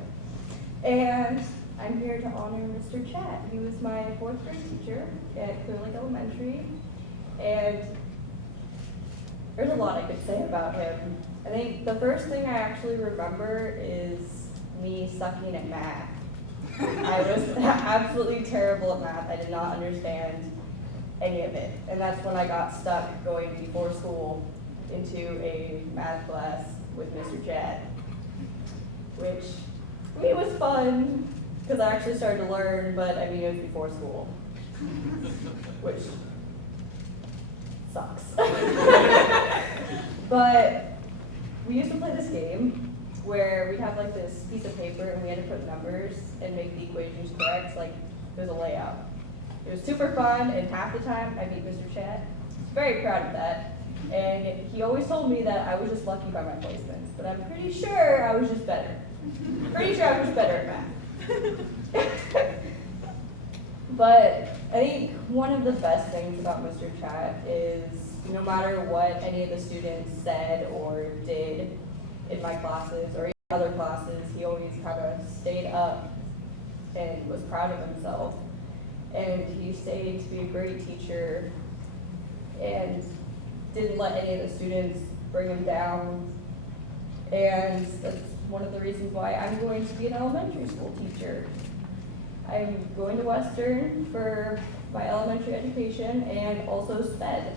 And I'm here to honor Mr. Chat. He was my 4th grade teacher at Clear Lake Elementary, and there's a lot I could say about him. I think the first thing I actually remember is me sucking at math. I was absolutely terrible at math. I did not understand any of it. And that's when I got stuck going before school into a math class with Mr. Chat, which to me was fun because I actually started to learn, but I mean it was before school, which sucks. But we used to play this game where we'd have like this piece of paper and we had to put numbers and make the equations correct, like it was a layout. It was super fun, and half the time I beat Mr. Chat. Very proud of that. And he always told me that I was just lucky by my placements, but I'm pretty sure I was just better. Pretty sure I was better at math. But I think one of the best things about Mr. Chat is no matter what any of the students said or did in my classes or in other classes, he always kind of stayed up and was proud of himself. And he stayed to be a great teacher and didn't let any of the students bring him down. And that's one of the reasons why I'm going to be an elementary school teacher. I'm going to Western for my elementary education and also SPED.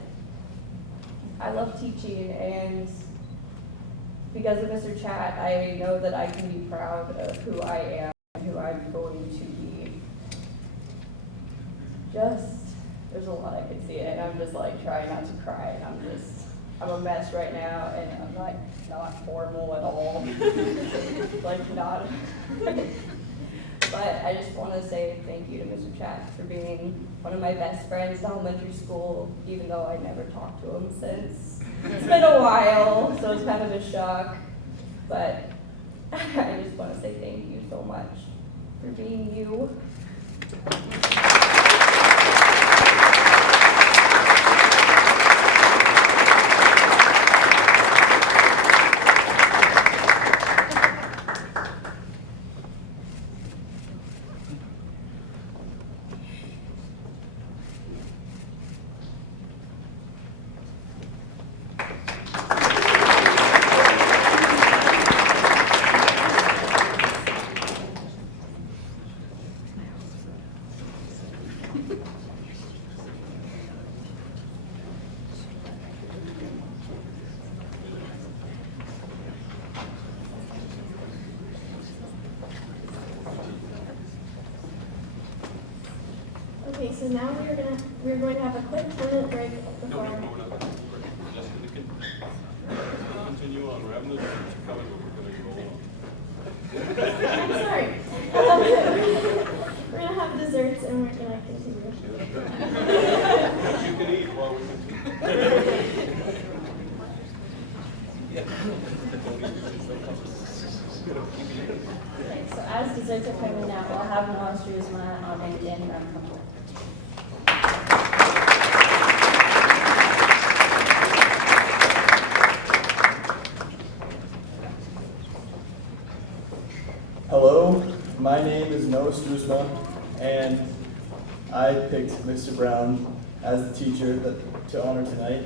I love teaching, and because of Mr. Chat, I know that I can be proud of who I am and who I'm going to be. There's a lot I could see, and I'm just like trying not to cry, and I'm a mess right now, and I'm like not formal at all. Like not. But I just want to say thank you to Mr. Chat for being one of my best friends in elementary school, even though I never talked to him since. It's been a while, so it's kind of a shock. But I just want to say thank you so much for being you. Okay, so now we're going to have a quick 1-minute break before. Continue on. We're having the coming, but we're going to go on. I'm sorry. We're going to have desserts and we're going to continue. You can eat while we continue. Okay, so as desserts are coming out, we'll have an Austrusma and Dan Brown come forward. Hello, my name is Noah Strusma, and I picked Mr. Brown as the teacher to honor tonight.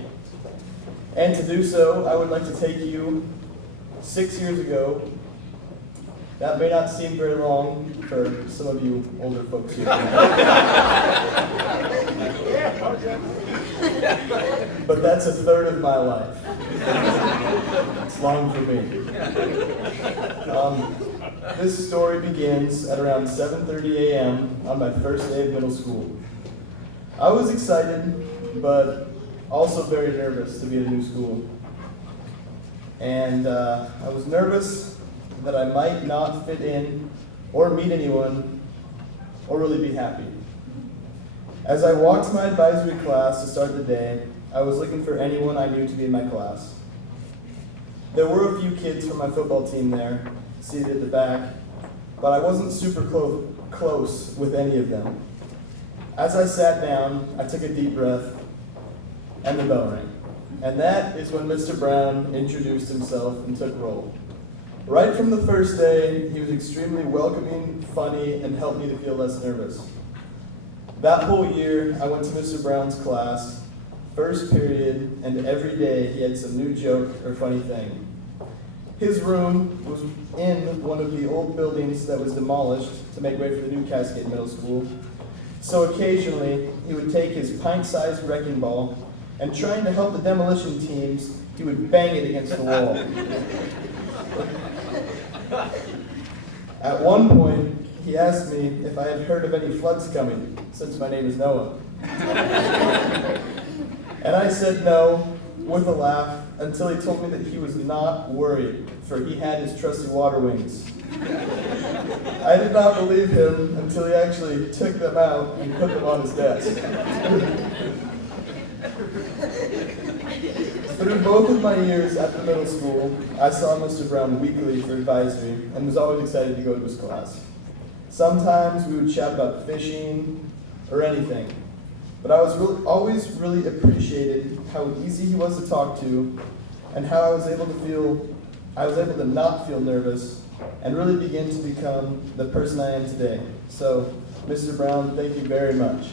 And to do so, I would like to take you 6 years ago. That may not seem very long for some of you older folks here. But that's a third of my life. It's long for me. This story begins at around 7:30 a.m. on my first day of middle school. I was excited, but also very nervous to be at a new school. And I was nervous that I might not fit in or meet anyone or really be happy. As I walked to my advisory class to start the day, I was looking for anyone I knew to be in my class. There were a few kids from my football team there, seated at the back, but I wasn't super close with any of them. As I sat down, I took a deep breath, and the bell rang. And that is when Mr. Brown introduced himself and took roll. Right from the first day, he was extremely welcoming, funny, and helped me to feel less nervous. That whole year, I went to Mr. Brown's class, first period, and every day he had some new joke or funny thing. His room was in one of the old buildings that was demolished to make way for the new Cascade Middle School. So occasionally, he would take his pint-sized wrecking ball, and trying to help the demolition teams, he would bang it against the wall. At one point, he asked me if I had heard of any floods coming, since my name is Noah. And I said no, with a laugh, until he told me that he was not worried, for he had his trusty water wings. I did not believe him until he actually took them out and put them on his desk. Through both of my years at the middle school, I saw Mr. Brown weekly for advisory and was always excited to go to his class. Sometimes we would chat about fishing or anything, but I was always really appreciated how easy he was to talk to and how I was able to not feel nervous and really begin to become the person I am today. So, Mr. Brown, thank you very much.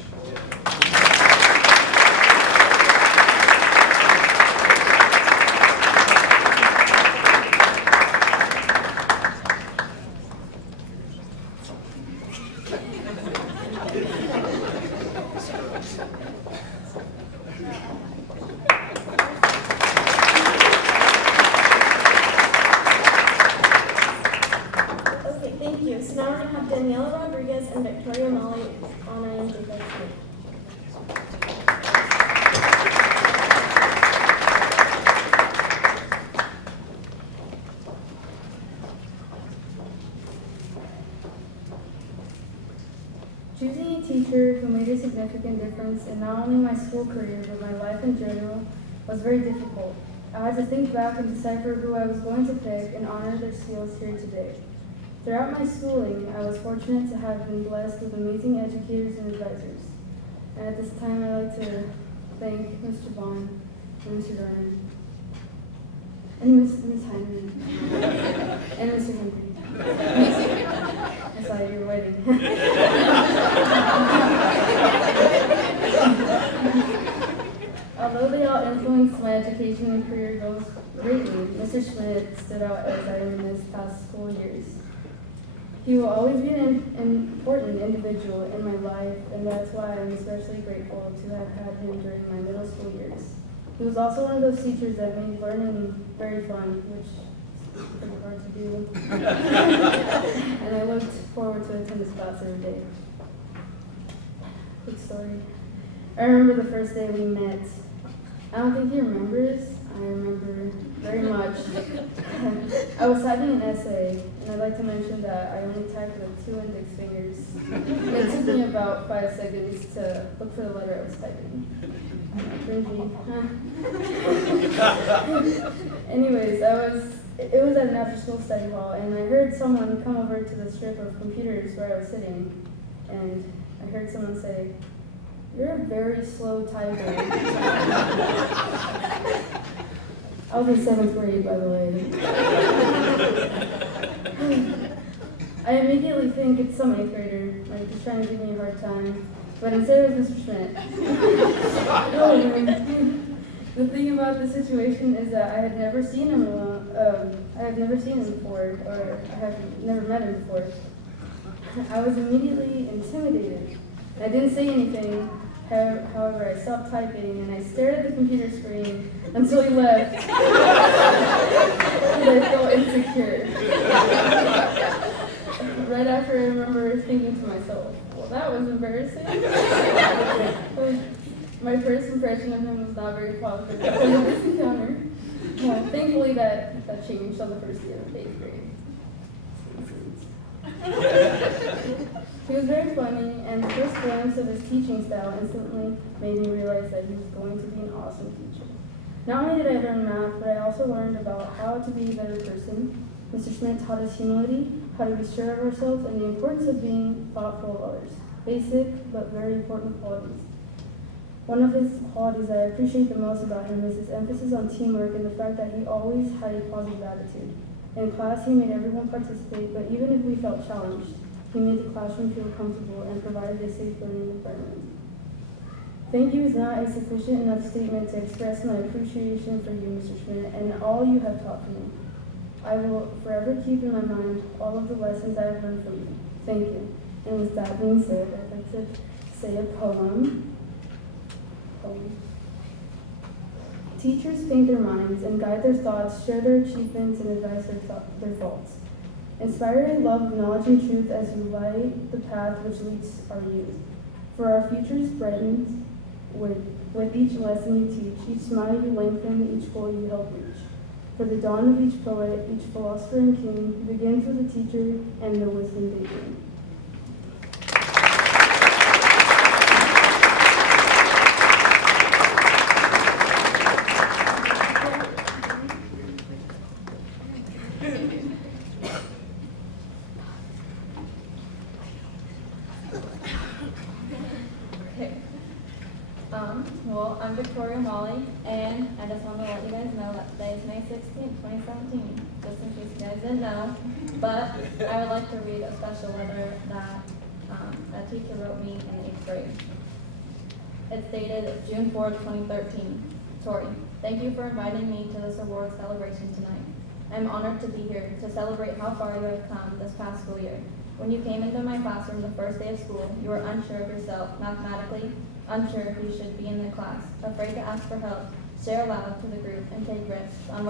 Choosing a teacher who made a significant difference in not only my school career, but my life in general, was very difficult. I had to think back and decipher who I was going to pick and honor their skills here today. Throughout my schooling, I was fortunate to have been blessed with amazing educators and advisors. And at this time, I'd like to thank Mr. Vaughn and Mr. Garner, and Ms. Hyman, and Mr. Henry. I saw you were waiting. Although they all influenced my education and career goals greatly, Mr. Schmidt stood out as I am in this past school years. He will always be an important individual in my life, and that's why I'm especially grateful to have had him during my middle school years. He was also one of those teachers that made learning very fun, which is pretty hard to do. And I looked forward to attend this class every day. Quick story. I remember the first day we met. I don't think he remembers. I remember very much. I was typing an essay, and I'd like to mention that I only typed with 2 index fingers. It took me about 5 seconds to look for the letter I was typing. Cringy. Anyways, it was at an after-school study hall, and I heard someone come over to the strip of computers where I was sitting, and I heard someone say, "You're a very slow typer." I was in 7th grade, by the way. I immediately think it's some 8th grader, like just trying to give me a hard time. but instead it was Mr. Schmidt. The thing about the situation is that I had never seen him before, or I have never met him before. I was immediately intimidated. I didn't say anything. However, I stopped typing and I stared at the computer screen until he left. And I felt insecure. Right after, I remember thinking to myself, well, that was embarrassing. My first impression of him was not very positive because of this encounter. Thankfully, that changed on the first day of 8th grade. He was very funny, and the first glance of his teaching style instantly made me realize that he was going to be an awesome teacher. Not only did I learn math, but I also learned about how to be a better person. Mr. Schmidt taught us humility, how to be sure of ourselves, and the importance of being thoughtful of others. Basic, but very important qualities. One of his qualities that I appreciate the most about him is his emphasis on teamwork and the fact that he always had a positive attitude. In class, he made everyone participate, but even if we felt challenged, he made the classroom feel comfortable and provided a safe learning environment. Thank you is not a sufficient enough statement to express my appreciation for you, Mr. Schmidt, and all you have taught me. I will forever keep in my mind all of the lessons I have learned from you. Thank you. And with that being said, I'd like to say a poem. Teachers paint their minds and guide their thoughts, share their achievements, and advise their faults. Inspire a love of knowledge and truth as you light the path which leads our youth. For our futures brightens with each lesson you teach, each smile you lengthen, each goal you help reach. For the dawn of each poet, each philosopher and king begins with a teacher and the wisdom they bring. Well, I'm Victoria Molly, and I just want to let you guys know that today is May 16th, 2017, just in case you guys didn't know. But I would like to read a special letter that a teacher wrote me in the 8th grade. It's dated June 4th, 2013. Tori, thank you for inviting me to this award celebration tonight. I'm honored to be here to celebrate how far you have come this past school year. When you came into my classroom the first day of school, you were unsure of yourself mathematically, unsure if you should be in the class, afraid to ask for help, share aloud to the group, and take risks on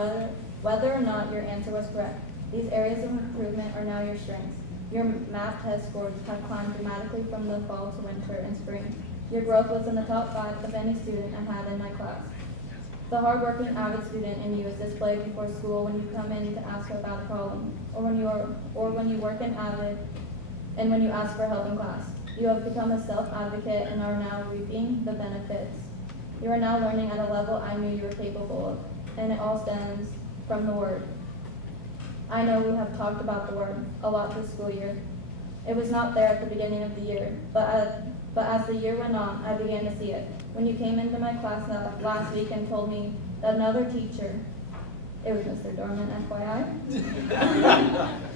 whether or not your answer was correct. These areas of improvement are now your strengths. Your math test scores have climbed dramatically from the fall to winter and spring. Your growth was in the top 5 of any student I had in my class. The hardworking, avid student in you is displayed before school when you come in to ask about a problem, or when you work in avid, and when you ask for help in class. You have become a self-advocate and are now reaping the benefits. You are now learning at a level I knew you were capable of, and it all stems from the Word. I know we have talked about the Word a lot this school year. It was not there at the beginning of the year, but as the year went on, I began to see it. When you came into my class last week and told me that another teacher, it was Mr. Dorman, FYI,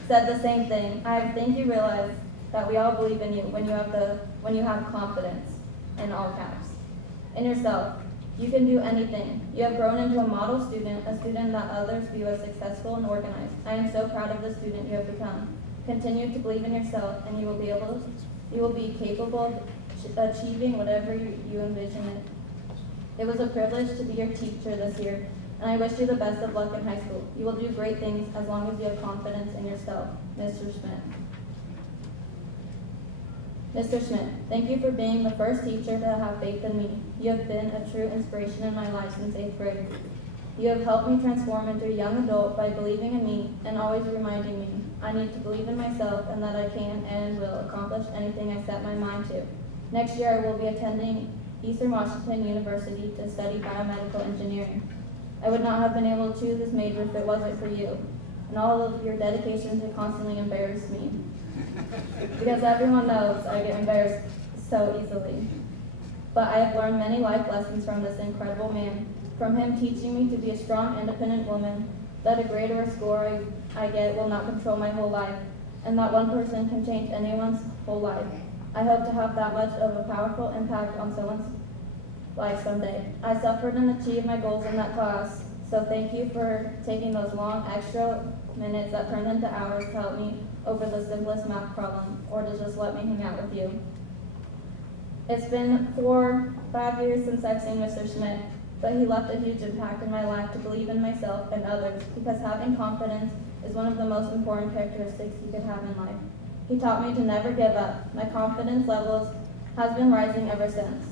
said the same thing, I think you realize that we all believe in you when you have confidence, in all caps, in yourself. You can do anything. You have grown into a model student, a student that others view as successful and organized. I am so proud of the student you have become. Continue to believe in yourself, and you will be capable of achieving whatever you envision it. It was a privilege to be your teacher this year, and I wish you the best of luck in high school. You will do great things as long as you have confidence in yourself. Mr. Schmidt. Mr. Schmidt, thank you for being the first teacher to have faith in me. You have been a true inspiration in my life since 8th grade. You have helped me transform into a young adult by believing in me and always reminding me I need to believe in myself and that I can and will accomplish anything I set my mind to. Next year, I will be attending Eastern Washington University to study biomedical engineering. I would not have been able to choose this major if it wasn't for you, and all of your dedication to constantly embarrass me. Because everyone knows I get embarrassed so easily. But I have learned many life lessons from this incredible man, from him teaching me to be a strong, independent woman, that a grade or a score I get will not control my whole life, and that one person can change anyone's whole life. I hope to have that much of a powerful impact on someone's life someday. I suffered and achieved my goals in that class, so thank you for taking those long extra minutes that turned into hours to help me over the simplest math problem, or to just let me hang out with you. It's been 5 years since I've seen Mr. Schmidt, but he left a huge impact in my life to believe in myself and others, because having confidence is one of the most important characteristics you could have in life. He taught me to never give up. My confidence levels has been rising ever since.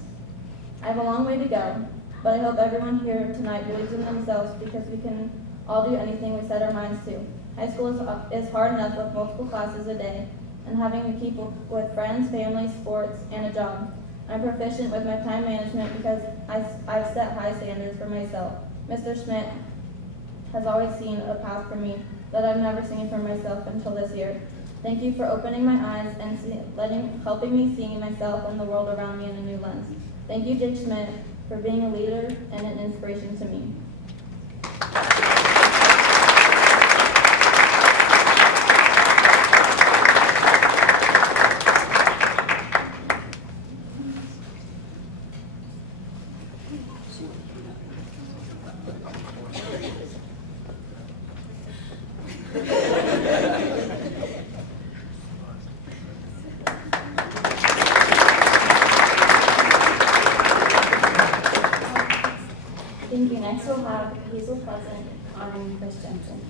I have a long way to go, but I hope everyone here tonight believes in themselves, because we can all do anything we set our minds to. High school is hard enough with multiple classes a day and having to keep with friends, family, sports, and a job. I'm proficient with my time management because I've set high standards for myself. Mr. Schmidt has always seen a path for me that I've never seen for myself until this year. Thank you for opening my eyes and helping me see myself and the world around me in a new lens. Thank you, Jake Schmidt, for being a leader and an inspiration to me. Thank you. Next we'll have Hazel Pleasant honoring Chris Jensen.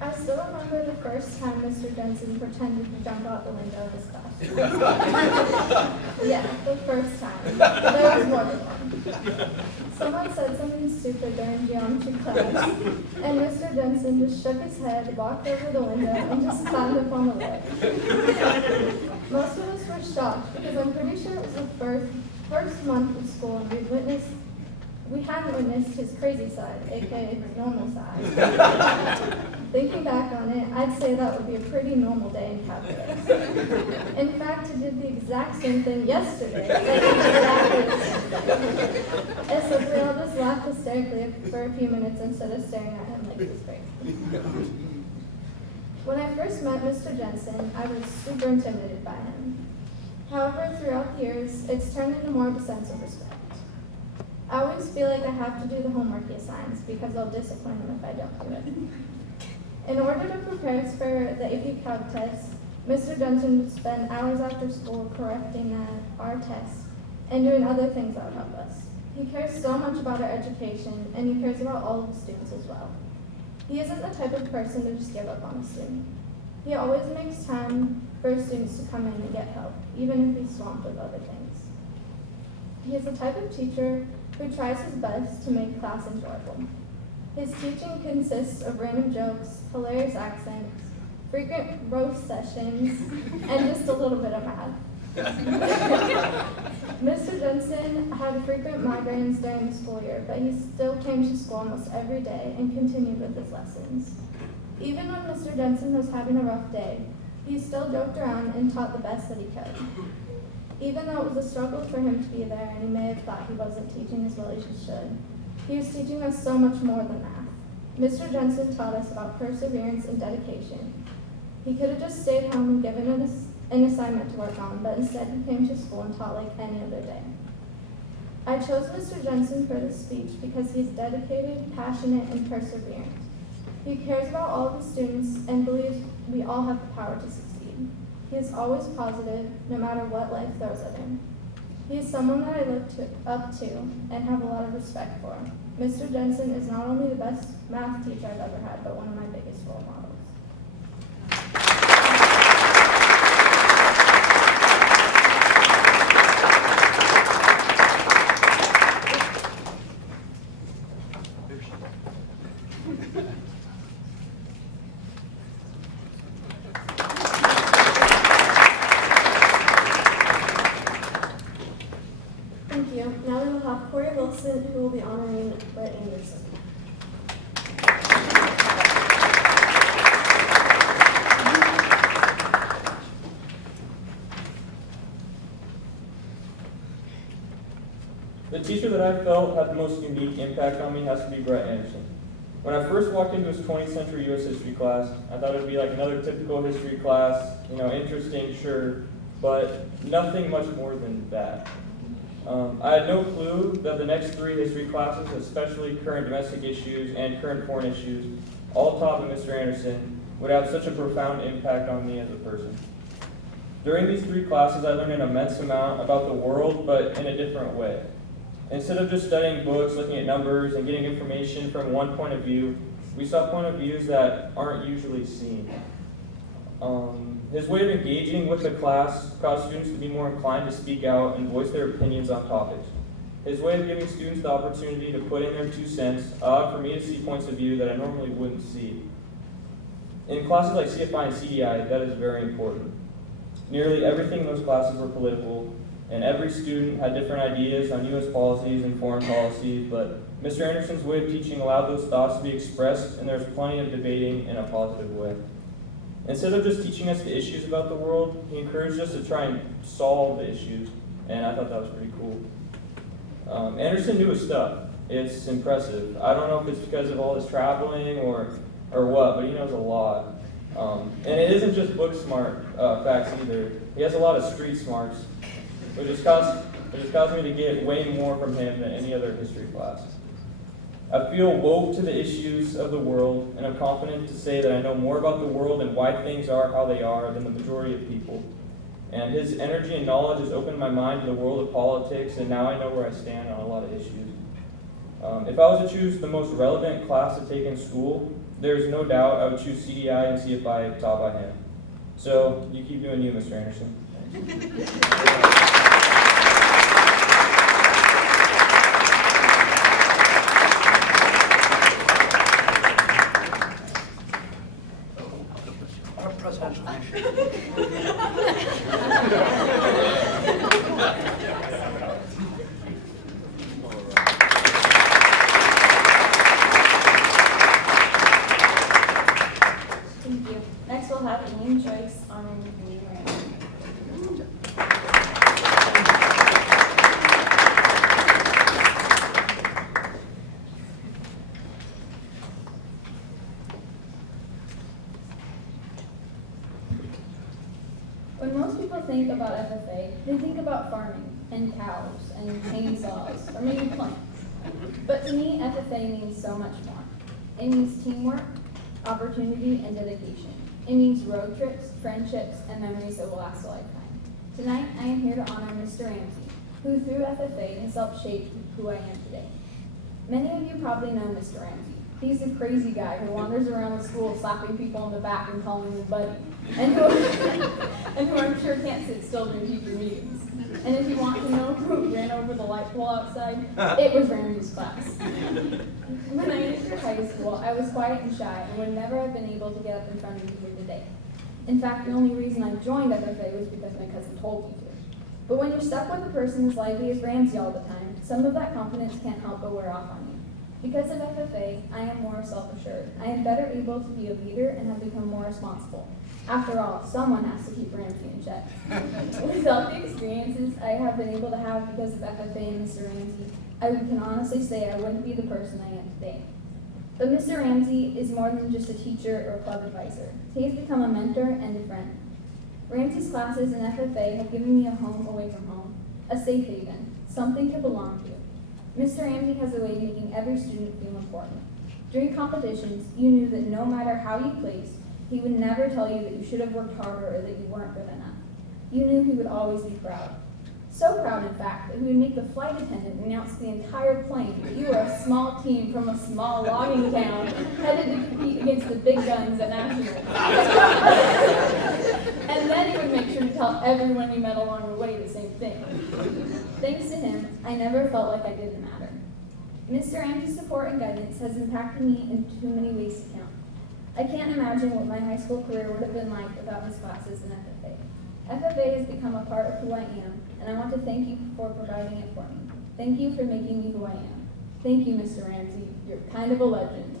I still remember the first time Mr. Jensen pretended to jump out the window of his classroom. Yeah, the first time. But there was more than one. Someone said something stupid during geometry class, and Mr. Jensen just shook his head, walked over the window, and just climbed up on the ledge. Most of us were shocked, because I'm pretty sure it was the first month of school, and we hadn't witnessed his crazy side, aka his normal side. Thinking back on it, I'd say that would be a pretty normal day in calculus. In fact, he did the exact same thing yesterday. Except we all just laughed hysterically for a few minutes instead of staring at him like he was crazy. When I first met Mr. Jensen, I was super intimidated by him. However, throughout the years, it's turned into more of a sense of respect. I always feel like I have to do the homework he assigns, because I'll discipline him if I don't do it. In order to prepare us for the AP Calc test, Mr. Jensen would spend hours after school correcting our tests and doing other things that would help us. He cares so much about our education, and he cares about all of the students as well. He isn't the type of person to just give up on a student. He always makes time for students to come in and get help, even if he's swamped with other things. He is the type of teacher who tries his best to make class enjoyable. His teaching consists of random jokes, hilarious accents, frequent roast sessions, and just a little bit of math. Mr. Jensen had frequent migraines during the school year, but he still came to school almost every day and continued with his lessons. Even when Mr. Jensen was having a rough day, he still joked around and taught the best that he could. Even though it was a struggle for him to be there and he may have thought he wasn't teaching as well as he should, he was teaching us so much more than math. Mr. Jensen taught us about perseverance and dedication. He could have just stayed home and given us an assignment to work on, but instead he came to school and taught like any other day. I chose Mr. Jensen for this speech because he's dedicated, passionate, and perseverant. He cares about all of the students and believes we all have the power to succeed. He is always positive, no matter what life throws at him. He is someone that I look up to and have a lot of respect for. Mr. Jensen is not only the best math teacher I've ever had, but one of my biggest role models. Who will be honoring Brett Anderson. The teacher that I felt had the most unique impact on me has to be Brett Anderson. When I first walked into his 20th century U.S. history class, I thought it would be like another typical history class, interesting, sure, but nothing much more than that. I had no clue that the next 3 history classes, especially current domestic issues and current foreign issues, all taught by Mr. Anderson, would have such a profound impact on me as a person. During these 3 classes, I learned an immense amount about the world, but in a different way. Instead of just studying books, looking at numbers, and getting information from one point of view, we saw point of views that aren't usually seen. His way of engaging with the class caused students to be more inclined to speak out and voice their opinions on topics. His way of giving students the opportunity to put in their 2 cents allowed for me to see points of view that I normally wouldn't see. In classes like CFI and CDI, that is very important. Nearly everything in those classes were political, and every student had different ideas on U.S. policies and foreign policies, but Mr. Anderson's way of teaching allowed those thoughts to be expressed, and there was plenty of debating in a positive way. Instead of just teaching us the issues about the world, he encouraged us to try and solve the issues, and I thought that was pretty cool. Anderson knew his stuff. It's impressive. I don't know if it's because of all his traveling or what, but he knows a lot. And it isn't just book smart facts either. He has a lot of street smarts, which has caused me to get way more from him than any other history class. I feel woke to the issues of the world, and I'm confident to say that I know more about the world and why things are how they are than the majority of people. And his energy and knowledge has opened my mind to the world of politics, and now I know where I stand on a lot of issues. If I was to choose the most relevant class to take in school, there's no doubt I would choose CDI and CFI taught by him. So, you keep doing you, Mr. Anderson. Thank you. Next, we'll have Ian Joyce honoring Delany Warren. When most people think about FFA, they think about farming and cows and chainsaws or maybe plants. But to me, FFA means so much more. It means teamwork, opportunity, and dedication. It means road trips, friendships, and memories that will last a lifetime. Tonight, I am here to honor Mr. Ramsey, who through FFA has helped shape who I am today. Many of you probably know Mr. Ramsey. He's the crazy guy who wanders around the school slapping people on the back and calling them buddy, and who I'm sure can't sit still during teacher meetings. And if you want to know who ran over the light pole outside, it was Ramsey's class. When I entered high school, I was quiet and shy and would never have been able to get up in front of you here today. In fact, the only reason I joined FFA was because my cousin told me to. But when you're stuck with a person as lively as Ramsey all the time, some of that confidence can't help but wear off on you. Because of FFA, I am more self-assured. I am better able to be a leader and have become more responsible. After all, someone has to keep Ramsey in check. Without the experiences I have been able to have because of FFA and Mr. Ramsey, I can honestly say I wouldn't be the person I am today. But Mr. Ramsey is more than just a teacher or a club advisor. He has become a mentor and a friend. Ramsey's classes in FFA have given me a home away from home, a safe haven, something to belong to. Mr. Ramsey has a way of making every student feel important. During competitions, you knew that no matter how you placed, he would never tell you that you should have worked harder or that you weren't good enough. You knew he would always be proud. So proud, in fact, that he would make the flight attendant announce to the entire plane that you were a small team from a small logging town headed to compete against the big guns at Nationals. And then he would make sure to tell everyone you met along the way the same thing. Thanks to him, I never felt like I didn't matter. Mr. Ramsey's support and guidance has impacted me in too many ways to count. I can't imagine what my high school career would have been like without his classes in FFA. FFA has become a part of who I am, and I want to thank you for providing it for me. Thank you for making me who I am. Thank you, Mr. Ramsey. You're kind of a legend.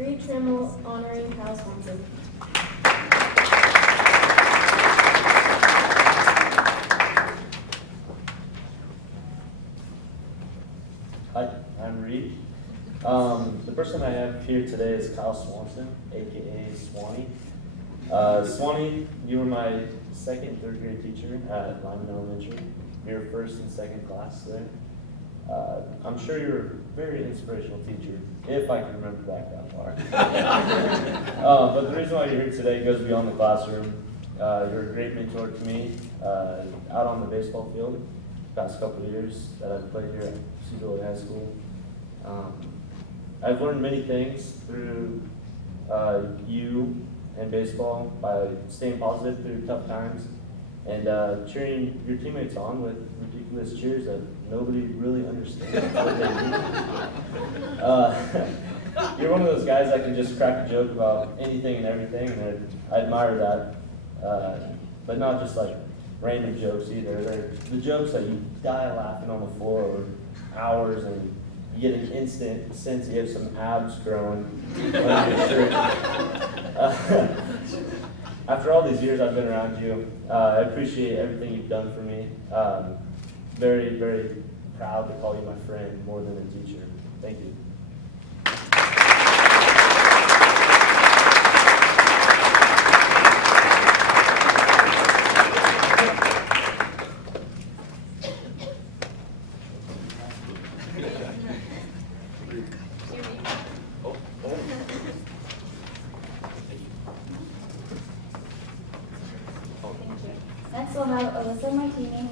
Reed Trammell honoring Kyle Swanson. Hi, I'm Reed. The person I have here today is Kyle Swanson, aka Swanee. Swanee, you were my second and third grade teacher at Lyman Elementary. You were first and second class there. I'm sure you're a very inspirational teacher, if I can remember back that far. But the reason why you're here today goes beyond the classroom. You're a great mentor to me out on the baseball field the past couple of years that I've played here at Delany High School. I've learned many things through you and baseball by staying positive through tough times and cheering your teammates on with ridiculous cheers that nobody really understands what they mean. You're one of those guys that can just crack a joke about anything and everything, and I admire that. But not just like random jokes either. They're the jokes that you die laughing on the floor over hours and you get an instant sense you have some abs growing under your shirt. After all these years I've been around you, I appreciate everything you've done for me. Very, very proud to call you my friend more than a teacher. Thank you. Next, we'll have Alyssa Martini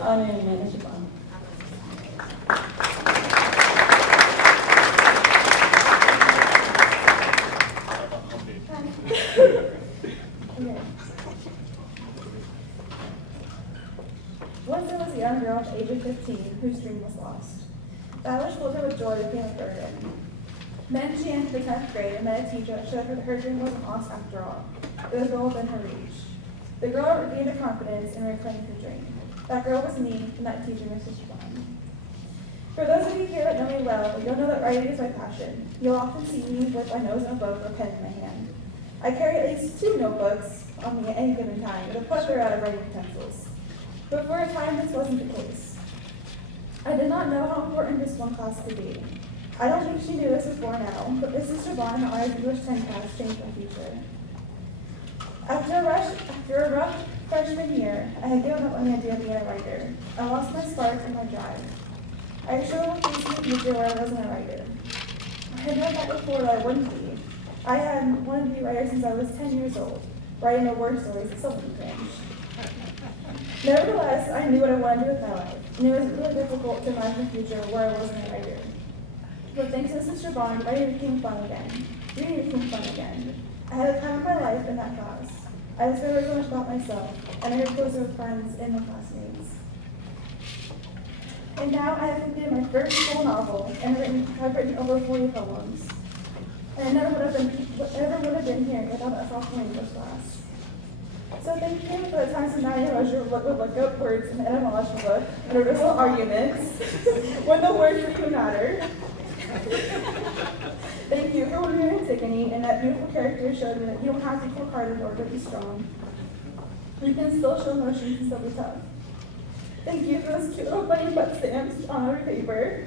honoring Amanda Chabon. Once there was a young girl at the age of 15 whose dream was lost. That which filled her with joy became a burden. Then she entered the 10th grade and met a teacher that showed her that her dream wasn't lost after all. It was all within her reach. The girl regained her confidence and reclaimed her dream. That girl was me, and that teacher, Mrs. Chabon. For those of you here that know me well, you'll know that writing is my passion. You'll often see me with my nose in a book or pen in my hand. I carry at least 2 notebooks on me at any given time, with a plethora of writing utensils. But for a time, this wasn't the case. I did not know how important this one class could be. I don't think she knew this before now, but Mrs. Chabon and our English 10 class changed my future. After a rough freshman year, I had given up on the idea of being a writer. I lost my spark and my drive. I struggled with facing a future where I wasn't a writer. I had known that before that I wouldn't be. I had wanted to be a writer since I was 10 years old, writing the war stories that so many cringe. Nevertheless, I knew what I wanted to do with my life, and it was really difficult to imagine a future where I wasn't a writer. But thanks to Mrs. Chabon, writing became fun again. Reading became fun again. I had the time of my life in that class. I discovered so much about myself, and I grew closer with friends and my classmates. And now I have completed my first full novel, and I've written over 40 poems. And I never would have been here without a sophomore English class. So thank you for the times when I would look up words in the etymology book and reversal arguments when the words really matter. Thank you for winning Antigone, and that beautiful character showed me that you don't have to work hard in order to be strong. You can still show emotions and still be tough. Thank you for those cute little bunny butt stamps on our paper,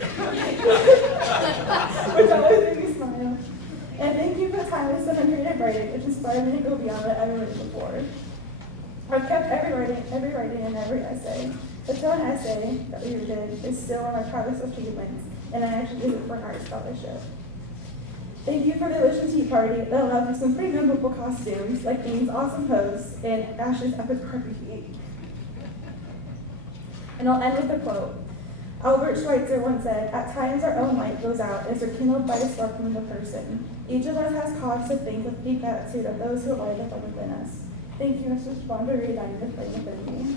which always make me smile. And thank you for the time I spent on creative writing, which inspired me to go beyond what I ever written before. I've kept every writing and every essay. The Dillon essay that we did is still one of my proudest achievements, and I actually did it for an art scholarship. Thank you for the Ocean Tea Party that allowed for some pretty memorable costumes, like Dean's awesome pose and Ash's epic Barbie feet. And I'll end with a quote. Albert Schweitzer once said, "At times our own light goes out and is rekindled by a spark from another person. Each of us has cause to think with the deep gratitude of those who light the fire within us." Thank you, Mr. Chabon, for reuniting the flame within me.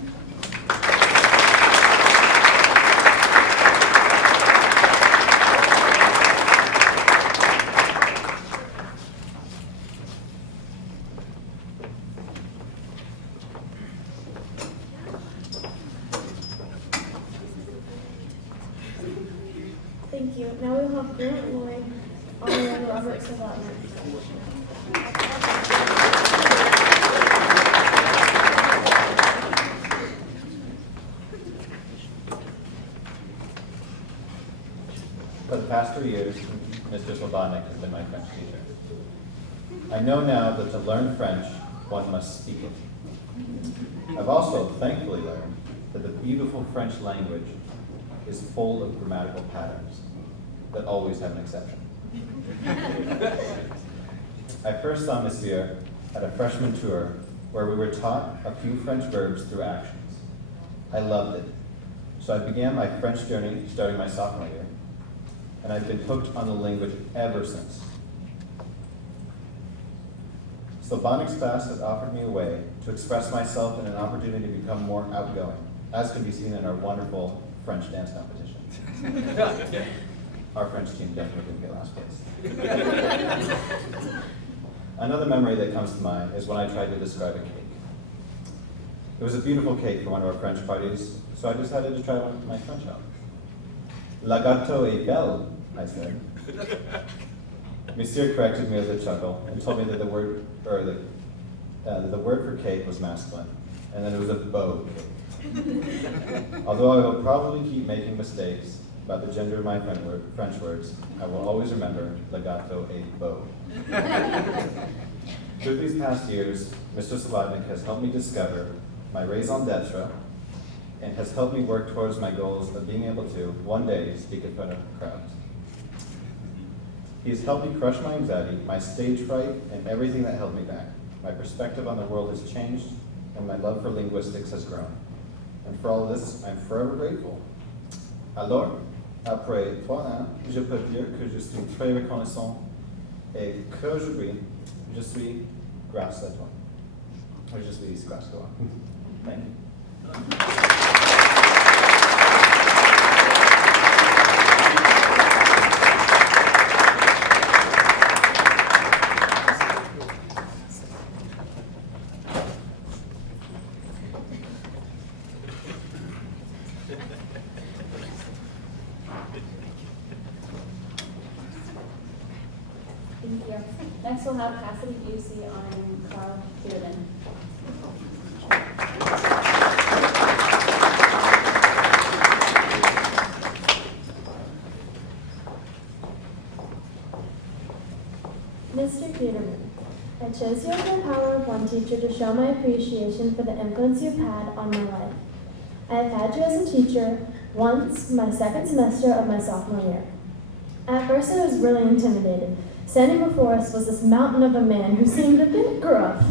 Thank you. Now we'll have Grant Lloyd honoring Robert Savatnik. For the past 3 years, Mr. Slobodnik has been my French teacher. I know now that to learn French, one must speak it. I've also thankfully learned that the beautiful French language is full of grammatical patterns that always have an exception. I first saw Monsieur at a freshman tour where we were taught a few French verbs through actions. I loved it. So I began my French journey starting my sophomore year, and I've been hooked on the language ever since. Slobodnik's class has offered me a way to express myself and an opportunity to become more outgoing, as can be seen in our wonderful French dance competition. Our French team definitely didn't get last place. Another memory that comes to mind is when I tried to describe a cake. It was a beautiful cake for one of our French parties, so I decided to try one with my French out. La gâteau est belle, I said. Monsieur corrected me with a chuckle and told me that the word for cake was masculine, and that it was a beau cake. Although I will probably keep making mistakes about the gender of my French words, I will always remember la gâteau est beau. Through these past years, Mr. Slobodnik has helped me discover my raison d'etre and has helped me work towards my goals of being able to, one day, speak in front of crowds. He has helped me crush my anxiety, my stage fright, and everything that held me back. My perspective on the world has changed, and my love for linguistics has grown. And for all of this, I'm forever grateful. Alors, après 3 ans, je peux dire que je suis très reconnaissant et qu'aujourd'hui, je suis grâce à toi. Or je suis grâce à toi. Thank you. Thank you. Next we'll have Cassidy Busey on Carl Theoden. Mr. Peterman, I chose you as the Power of One teacher to show my appreciation for the influence you've had on my life. I have had you as a teacher once, my second semester of my sophomore year. At first I was really intimidated. Standing before us was this mountain of a man who seemed a bit gruff.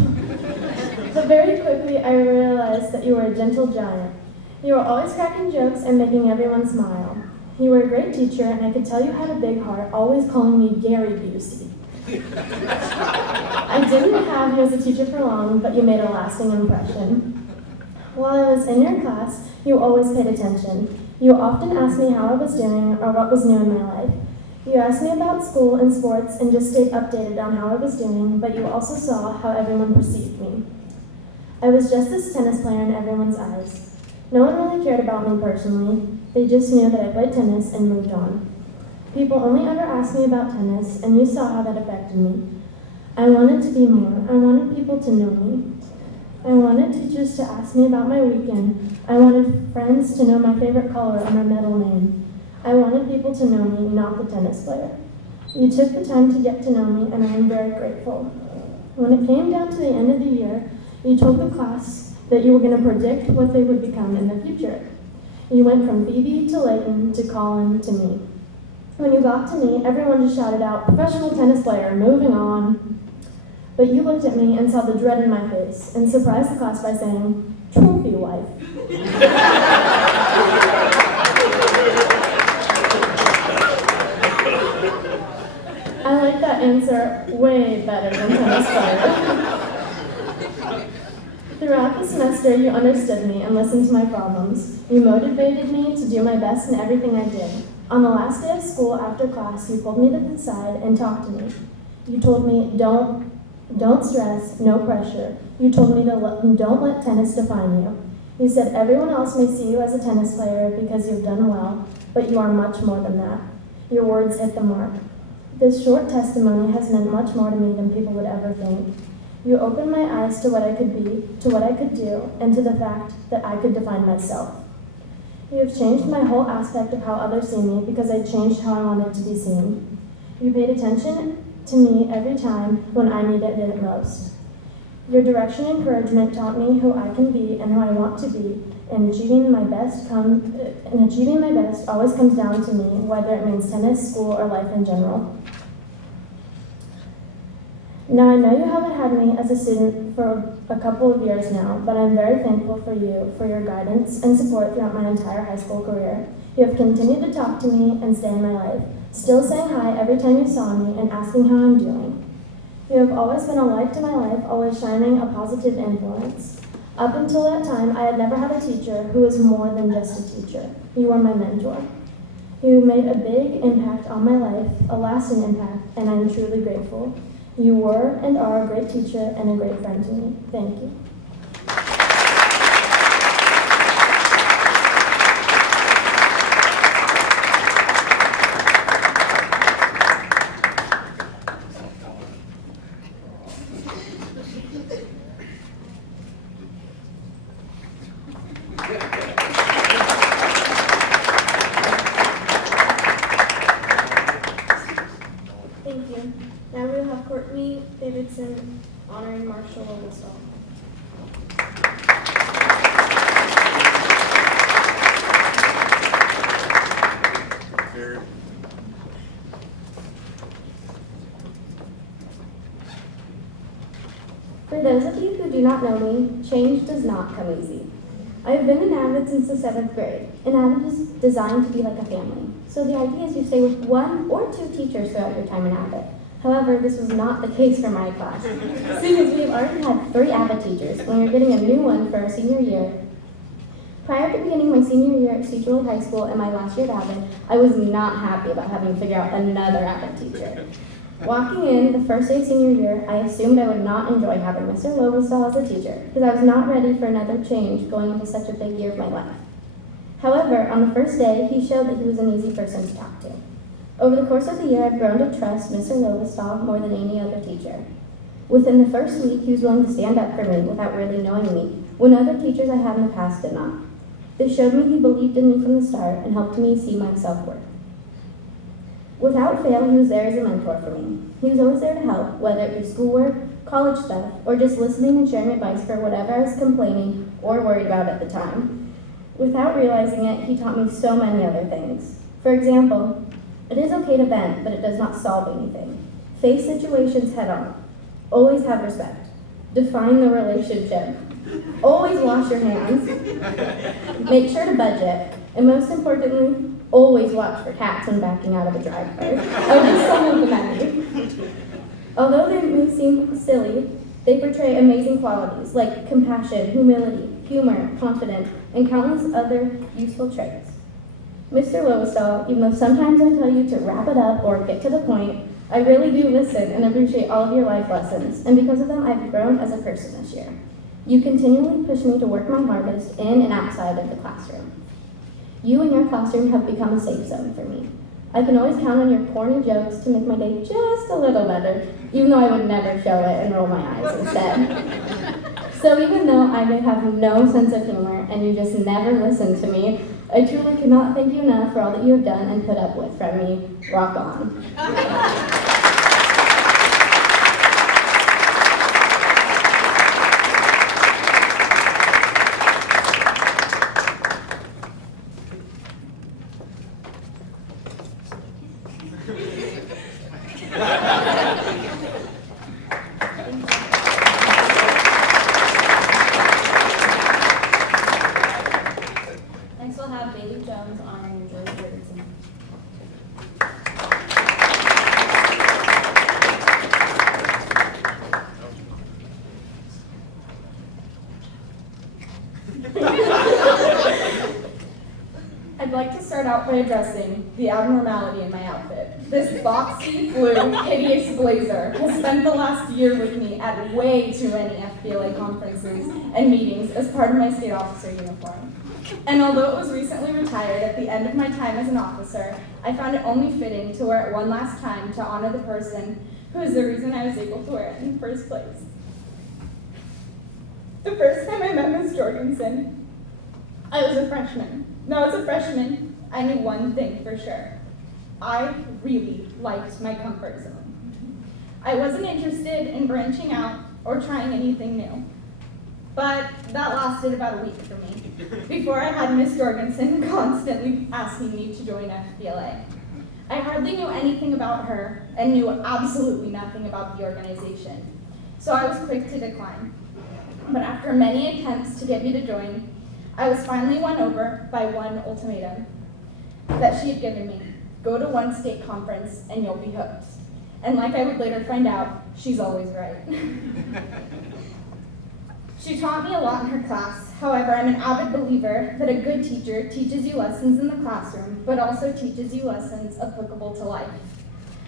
But very quickly I realized that you were a gentle giant. You were always cracking jokes and making everyone smile. You were a great teacher, and I could tell you had a big heart, always calling me Gary Busey. I didn't have you as a teacher for long, but you made a lasting impression. While I was in your class, you always paid attention. You often asked me how I was doing or what was new in my life. You asked me about school and sports and just stayed updated on how I was doing, but you also saw how everyone perceived me. I was just this tennis player in everyone's eyes. No one really cared about me personally. They just knew that I played tennis and moved on. People only ever asked me about tennis, and you saw how that affected me. I wanted to be more. I wanted people to know me. I wanted teachers to ask me about my weekend. I wanted friends to know my favorite color or my middle name. I wanted people to know me, not the tennis player. You took the time to get to know me, and I am very grateful. When it came down to the end of the year, you told the class that you were going to predict what they would become in the future. You went from Phoebe to Leighton to Colin to me. When you got to me, everyone just shouted out, "Professional tennis player, moving on." But you looked at me and saw the dread in my face and surprised the class by saying, "Trophy wife." I like that answer way better than tennis player. Throughout the semester, you understood me and listened to my problems. You motivated me to do my best in everything I did. On the last day of school after class, you pulled me to the side and talked to me. You told me, don't stress, no pressure. You told me don't let tennis define you. You said everyone else may see you as a tennis player because you've done well, but you are much more than that. Your words hit the mark. This short testimony has meant much more to me than people would ever think. You opened my eyes to what I could be, to what I could do, and to the fact that I could define myself. You have changed my whole aspect of how others see me because I changed how I wanted to be seen. You paid attention to me every time when I needed it most. Your direction and encouragement taught me who I can be and who I want to be, and achieving my best always comes down to me, whether it means tennis, school, or life in general. Now, I know you haven't had me as a student for a couple of years now, but I'm very thankful for you, for your guidance and support throughout my entire high school career. You have continued to talk to me and stay in my life, still saying hi every time you saw me and asking how I'm doing. You have always been a light to my life, always shining a positive influence. Up until that time, I had never had a teacher who was more than just a teacher. You were my mentor. You made a big impact on my life, a lasting impact, and I'm truly grateful. You were and are a great teacher and a great friend to me. Thank you. Thank you. Now we will have Courtney Davidson honoring Marshall Oglestall. For those of you who do not know me, change does not come easy. I have been in Avid since the 7th grade, and Avid is designed to be like a family. So the idea is you stay with 1 or 2 teachers throughout your time in Avid. However, this was not the case for my class. Seeing as we have already had 3 Avid teachers, and we are getting a new one for our senior year. Prior to beginning my senior year at Steve McCartt High School and my last year at Avid, I was not happy about having to figure out another Avid teacher. Walking in the first day of senior year, I assumed I would not enjoy having Mr. Lowenstahl as a teacher, because I was not ready for another change going into such a big year of my life. However, on the first day, he showed that he was an easy person to talk to. Over the course of the year, I've grown to trust Mr. Lowenstahl more than any other teacher. Within the first week, he was willing to stand up for me without really knowing me, when other teachers I had in the past did not. This showed me he believed in me from the start and helped me see my self-worth. Without fail, he was there as a mentor for me. He was always there to help, whether it be schoolwork, college stuff, or just listening and sharing advice for whatever I was complaining or worried about at the time. Without realizing it, he taught me so many other things. For example, it is okay to vent, but it does not solve anything. Face situations head on. Always have respect. Define the relationship. Always wash your hands. Make sure to budget. And most importantly, always watch for cats when backing out of a driveway. Or just some of the many. Although they may seem silly, they portray amazing qualities like compassion, humility, humor, confidence, and countless other useful traits. Mr. Lowenstahl, even though sometimes I tell you to wrap it up or get to the point, I really do listen and appreciate all of your life lessons, and because of them, I've grown as a person this year. You continually push me to work my hardest in and outside of the classroom. You and your classroom have become a safe zone for me. I can always count on your corny jokes to make my day just a little better, even though I would never show it and roll my eyes instead. So even though I may have no sense of humor and you just never listen to me, I truly cannot thank you enough for all that you have done and put up with from me. Rock on. Next we'll have Bailey Jones honoring George Richardson. I'd like to start out by addressing the abnormality in my outfit. This boxy blue, hideous blazer has spent the last year with me at way too many FBLA conferences and meetings as part of my state officer uniform. And although it was recently retired, retired at the end of my time as an officer, I found it only fitting to wear it one last time to honor the person who is the reason I was able to wear it in the first place. The first time I met Ms. Jorgensen, I was a freshman. Now, as a freshman, I knew one thing for sure. I really liked my comfort zone. I wasn't interested in branching out or trying anything new. But that lasted about a week for me, before I had Miss Jorgensen constantly asking me to join FBLA. I hardly knew anything about her and knew absolutely nothing about the organization, so I was quick to decline. But after many attempts to get me to join, I was finally won over by one ultimatum that she had given me. Go to one state conference and you'll be hooked. And like I would later find out, she's always right. She taught me a lot in her class. However, I'm an avid believer that a good teacher teaches you lessons in the classroom, but also teaches you lessons applicable to life.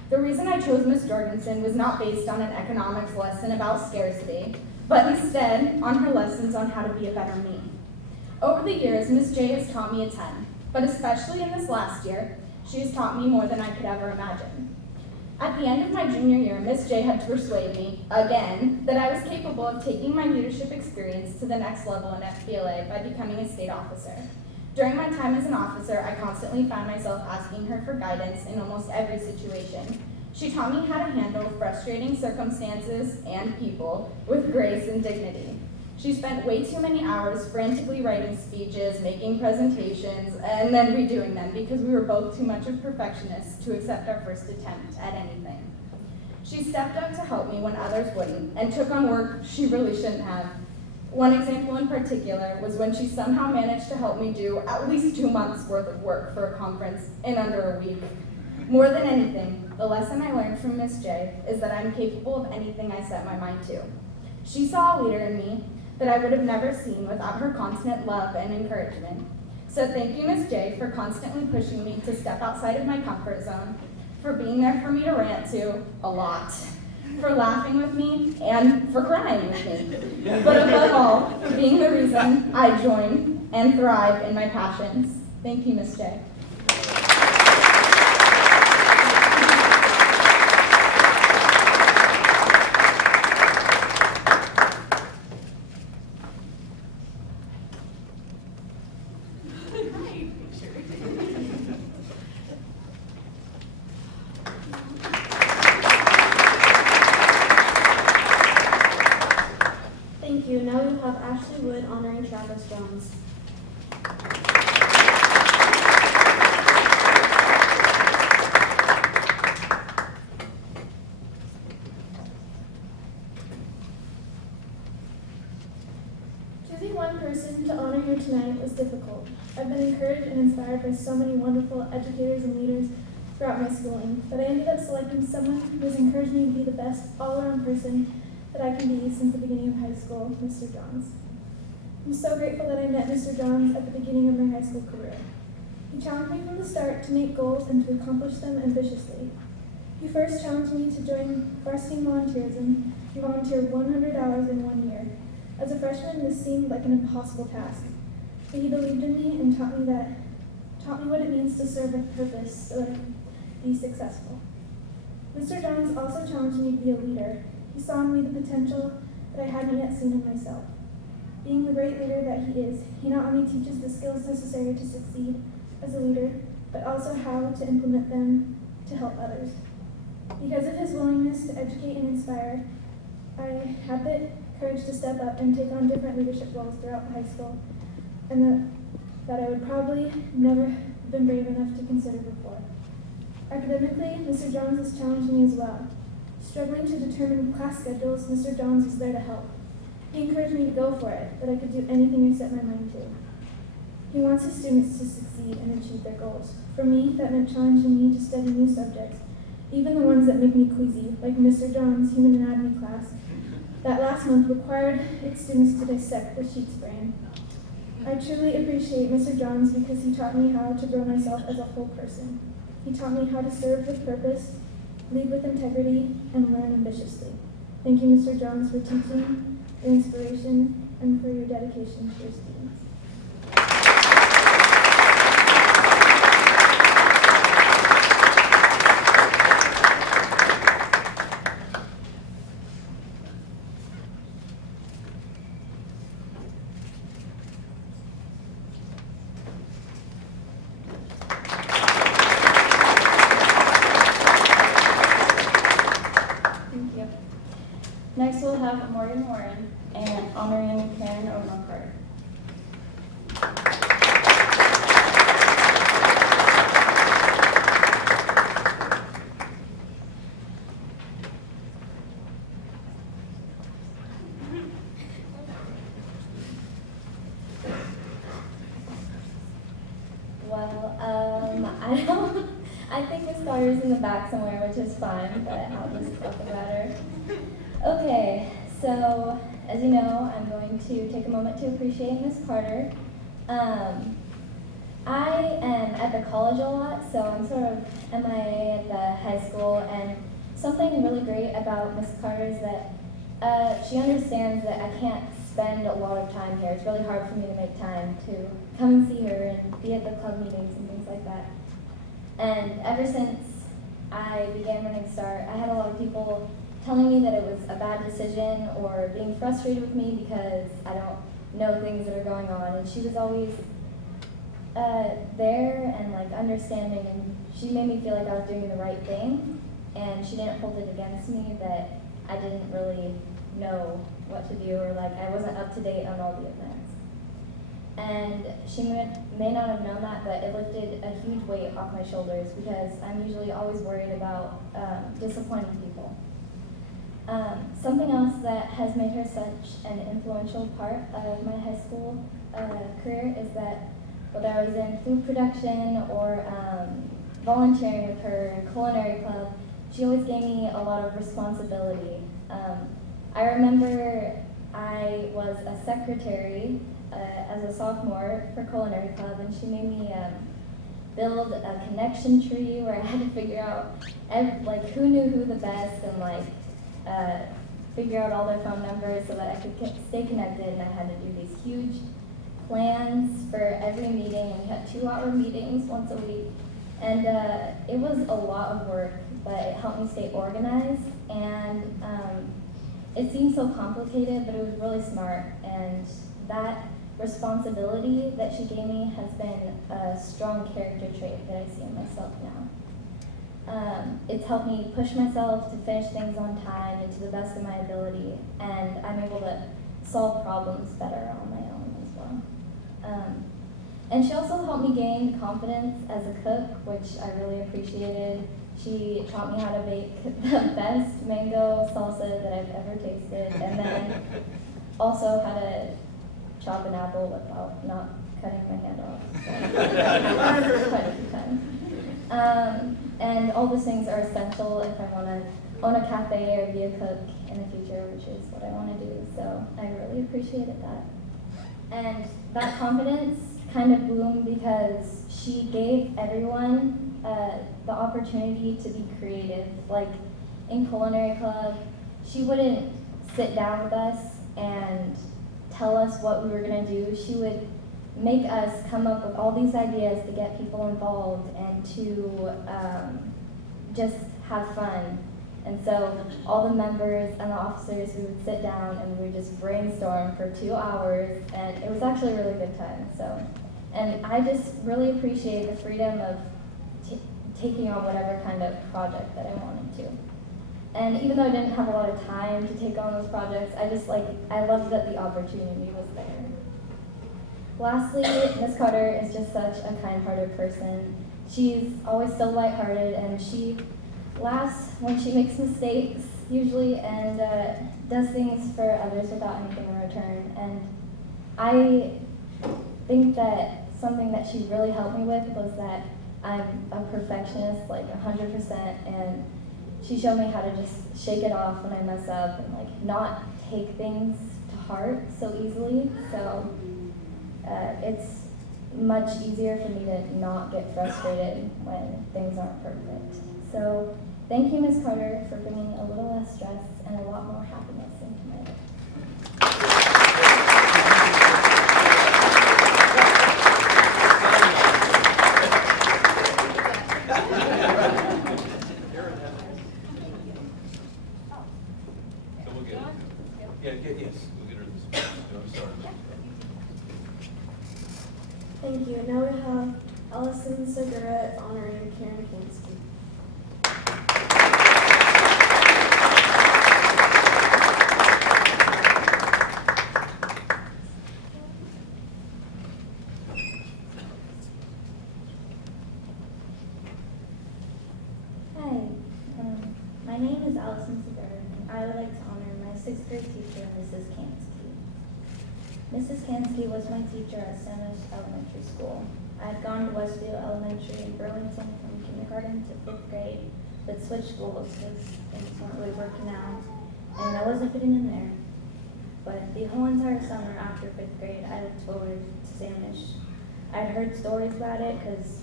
The reason I chose Miss Jorgensen was not based on an economics lesson about scarcity, but instead on her lessons on how to be a better me. Over the years, Miss J has taught me a ton, but especially in this last year, she has taught me more than I could ever imagine. At the end of my junior year, Miss J had to persuade me, again, that I was capable of taking my leadership experience to the next level in FBLA by becoming a state officer. During my time as an officer, I constantly found myself asking her for guidance in almost every situation. She taught me how to handle frustrating circumstances and people with grace and dignity. She spent way too many hours frantically writing speeches, making presentations, and then redoing them because we were both too much of perfectionists to accept our first attempt at anything. She stepped up to help me when others wouldn't, and took on work she really shouldn't have. One example in particular was when she somehow managed to help me do at least 2 months worth of work for a conference in under a week. More than anything, the lesson I learned from Miss J is that I'm capable of anything I set my mind to. She saw a leader in me that I would have never seen without her constant love and encouragement. So thank you, Miss J, for constantly pushing me to step outside of my comfort zone, for being there for me to rant to a lot, for laughing with me, and for crying with me. But above all, for being the reason I join and thrive in my passions. Thank you, Miss J. Thank you. Now we have Ashley Wood honoring Travis Jones. Choosing one person to honor here tonight was difficult. I've been encouraged and inspired by so many wonderful educators and leaders throughout my schooling, but I ended up selecting someone who has encouraged me to be the best all-around person that I can be since the beginning of high school, Mr. Johns. I'm so grateful that I met Mr. Johns at the beginning of my high school career. He challenged me from the start to make goals and to accomplish them ambitiously. He first challenged me to join varsity volunteerism and volunteer 100 hours in 1 year. As a freshman, this seemed like an impossible task, but he believed in me and taught me what it means to serve a purpose so that I can be successful. Mr. Johns also challenged me to be a leader. He saw in me the potential that I hadn't yet seen in myself. Being the great leader that he is, he not only teaches the skills necessary to succeed as a leader, but also how to implement them to help others. Because of his willingness to educate and inspire, I had the courage to step up and take on different leadership roles throughout high school, and that I would probably never have been brave enough to consider before. Academically, Mr. Johns has challenged me as well. Struggling to determine class schedules, Mr. Johns was there to help. He encouraged me to go for it, that I could do anything I set my mind to. He wants his students to succeed and achieve their goals. For me, that meant challenging me to study new subjects, even the ones that make me queasy, like Mr. John's human anatomy class that last month required its students to dissect the sheep's brain. I truly appreciate Mr. Johns because he taught me how to grow myself as a whole person. He taught me how to serve with purpose, lead with integrity, and learn ambitiously. Thank you, Mr. Johns, for teaching, your inspiration, and for your dedication to your students. have Morgan Warren and honoring Karen O'Connor Carter. I think Miss Carter's in the back somewhere, which is fine, but I'll just talk about her. Okay, so as you know, I'm going to take a moment to appreciate Miss Carter. I am at the college a lot, so I'm sort of MIA at the high school, and something really great about Miss Carter is that she understands that I can't spend a lot of time here. It's really hard for me to make time to come and see her and be at the club meetings and things like that. And ever since I began Running Start, I had a lot of people telling me that it was a bad decision or being frustrated with me because I don't know things that are going on. And she was always there and like understanding, and she made me feel like I was doing the right thing. And she didn't hold it against me that I didn't really know what to do or like I wasn't up to date on all the events. And she may not have known that, but it lifted a huge weight off my shoulders because I'm usually always worried about disappointing people. Something else that has made her such an influential part of my high school career is that whether I was in food production or volunteering with her in culinary club, she always gave me a lot of responsibility. I remember I was a secretary as a sophomore for culinary club, and she made me build a connection tree where I had to figure out like who knew who the best and like figure out all their phone numbers so that I could stay connected. And I had to do these huge plans for every meeting, and we had 2-hour meetings once a week. And it was a lot of work, but it helped me stay organized. And it seemed so complicated, but it was really smart. And that responsibility that she gave me has been a strong character trait that I see in myself now. It's helped me push myself to finish things on time and to the best of my ability, and I'm able to solve problems better on my own as well. And she also helped me gain confidence as a cook, which I really appreciated. She taught me how to make the best mango salsa that I've ever tasted, and then also how to chop an apple without not cutting my hand off. So, quite a few times. And all those things are essential if I want to own a cafe or be a cook in the future, which is what I want to do. So I really appreciated that. And that confidence kind of bloomed because she gave everyone the opportunity to be creative. Like in culinary club, she wouldn't sit down with us and tell us what we were going to do. She would make us come up with all these ideas to get people involved and to just have fun. And so all the members and the officers, we would sit down and we would just brainstorm for 2 hours, and it was actually a really good time. So, and I just really appreciate the freedom of taking on whatever kind of project that I wanted to. And even though I didn't have a lot of time to take on those projects, I loved that the opportunity was there. Lastly, Miss Carter is just such a kind-hearted person. She's always so lighthearted, and she laughs when she makes mistakes, usually, and does things for others without anything in return. And I think that something that she really helped me with was that I'm a perfectionist, like 100%, and she showed me how to just shake it off when I mess up and like not take things to heart so easily. So it's much easier for me to not get frustrated when things aren't perfect. So thank you, Ms. Carter, for bringing a little less stress and a lot more happiness into my life. Thank you. Now we have Allison Segura honoring Karen Kinsky. My name is Allison Segura, and I would like to honor my 6th grade teacher, Mrs. Kansky. Mrs. Kansky was my teacher at Sandwich Elementary School. I had gone to Westview Elementary in Burlington from kindergarten to 5th grade, but switched schools because things weren't really working out, and I wasn't fitting in there. But the whole entire summer after 5th grade, I looked forward to Sandwich. I'd heard stories about it because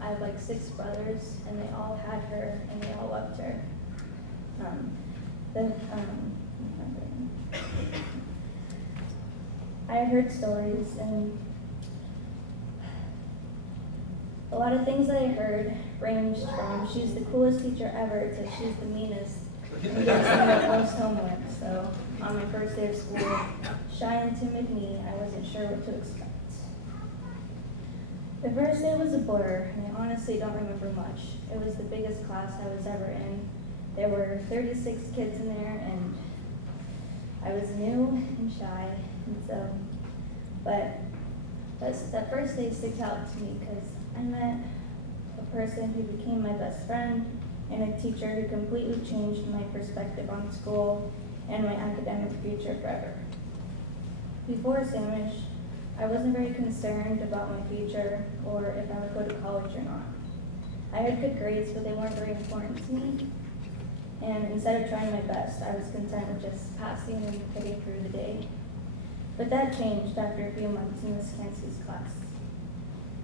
I have like 6 brothers, and they all had her, and they all loved her. I had heard stories, and a lot of things that I heard ranged from she's the coolest teacher ever to she's the meanest and gives me the most homework. So on my first day of school, shy and timid me, I wasn't sure what to expect. The first day was a blur, and I honestly don't remember much. It was the biggest class I was ever in. There were 36 kids in there, and I was new and shy, and so, but that first day sticks out to me because I met a person who became my best friend and a teacher who completely changed my perspective on school and my academic future forever. Before Sandwich, I wasn't very concerned about my future or if I would go to college or not. I had good grades, but they weren't very important to me. And instead of trying my best, I was content with just passing and getting through the day. But that changed after a few months in Mrs. Kansky's class.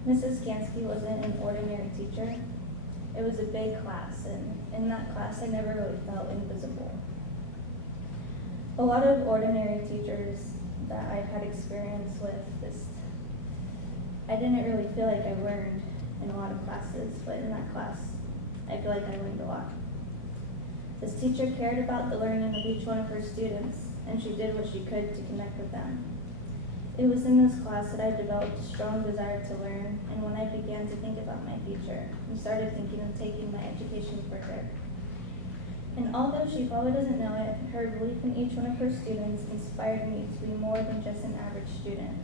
Mrs. Kansky wasn't an ordinary teacher. It was a big class, and in that class I never really felt invisible. A lot of ordinary teachers that I've had experience with, I didn't really feel like I learned in a lot of classes, but in that class, I feel like I learned a lot. This teacher cared about the learning of each one of her students, and she did what she could to connect with them. It was in this class that I developed a strong desire to learn, and when I began to think about my future, I started thinking of taking my education further. And although she probably doesn't know it, her belief in each one of her students inspired me to be more than just an average student.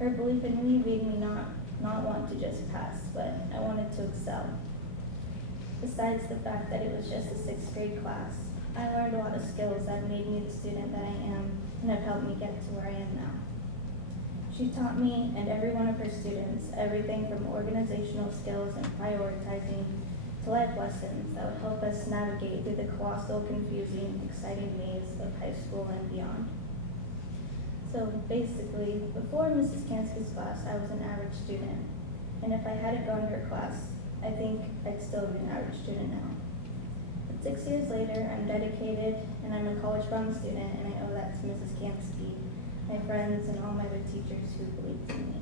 Her belief in me made me not want to just pass, but I wanted to excel. Besides the fact that it was just a 6th grade class, I learned a lot of skills that made me the student that I am and have helped me get to where I am now. She taught me and every one of her students everything from organizational skills and prioritizing to life lessons that would help us navigate through the colossal, confusing, exciting maze of high school and beyond. So basically, before Mrs. Kansky's class, I was an average student. And if I hadn't gone to her class, I think I'd still be an average student now. But 6 years later, I'm dedicated and I'm a college-bound student, and I owe that to Mrs. Kansky, my friends, and all my other teachers who believed in me.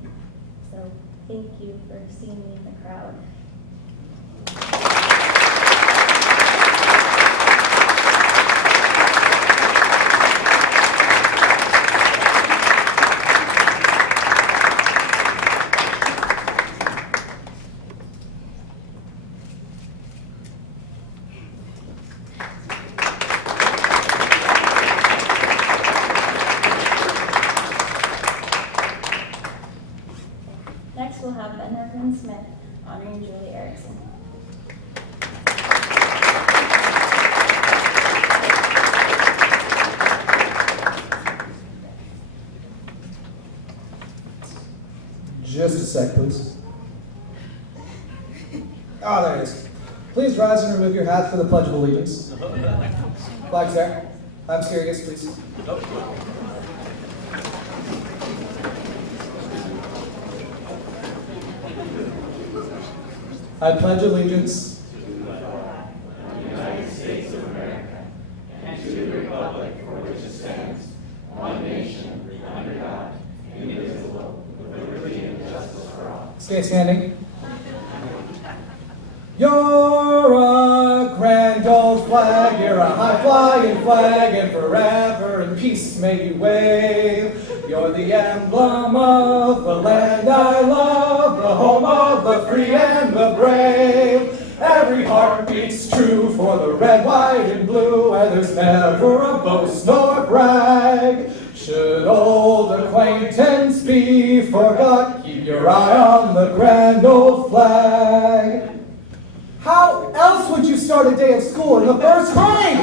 So thank you for seeing me in the crowd. Next, we'll have Ben Smith honoring Julie Erickson. Just a sec, please. Ah, there it is. Please rise and remove your hats for the Pledge of Allegiance. Flags there. I'm serious, please. I pledge allegiance to the United States of America and to the republic for which it stands, one nation, under God, indivisible, with liberty and justice for all. Stay standing. You're a grand old flag, you're a high-flying flag, and forever in peace may you wave. You're the emblem of the land I love, the home of the free and the brave. Every heart beats true for the red, white, and blue, and there's never a boast nor brag. Should old acquaintance be forgot, keep your eye on the grand old flag. How else would you start a day of school in the first grade?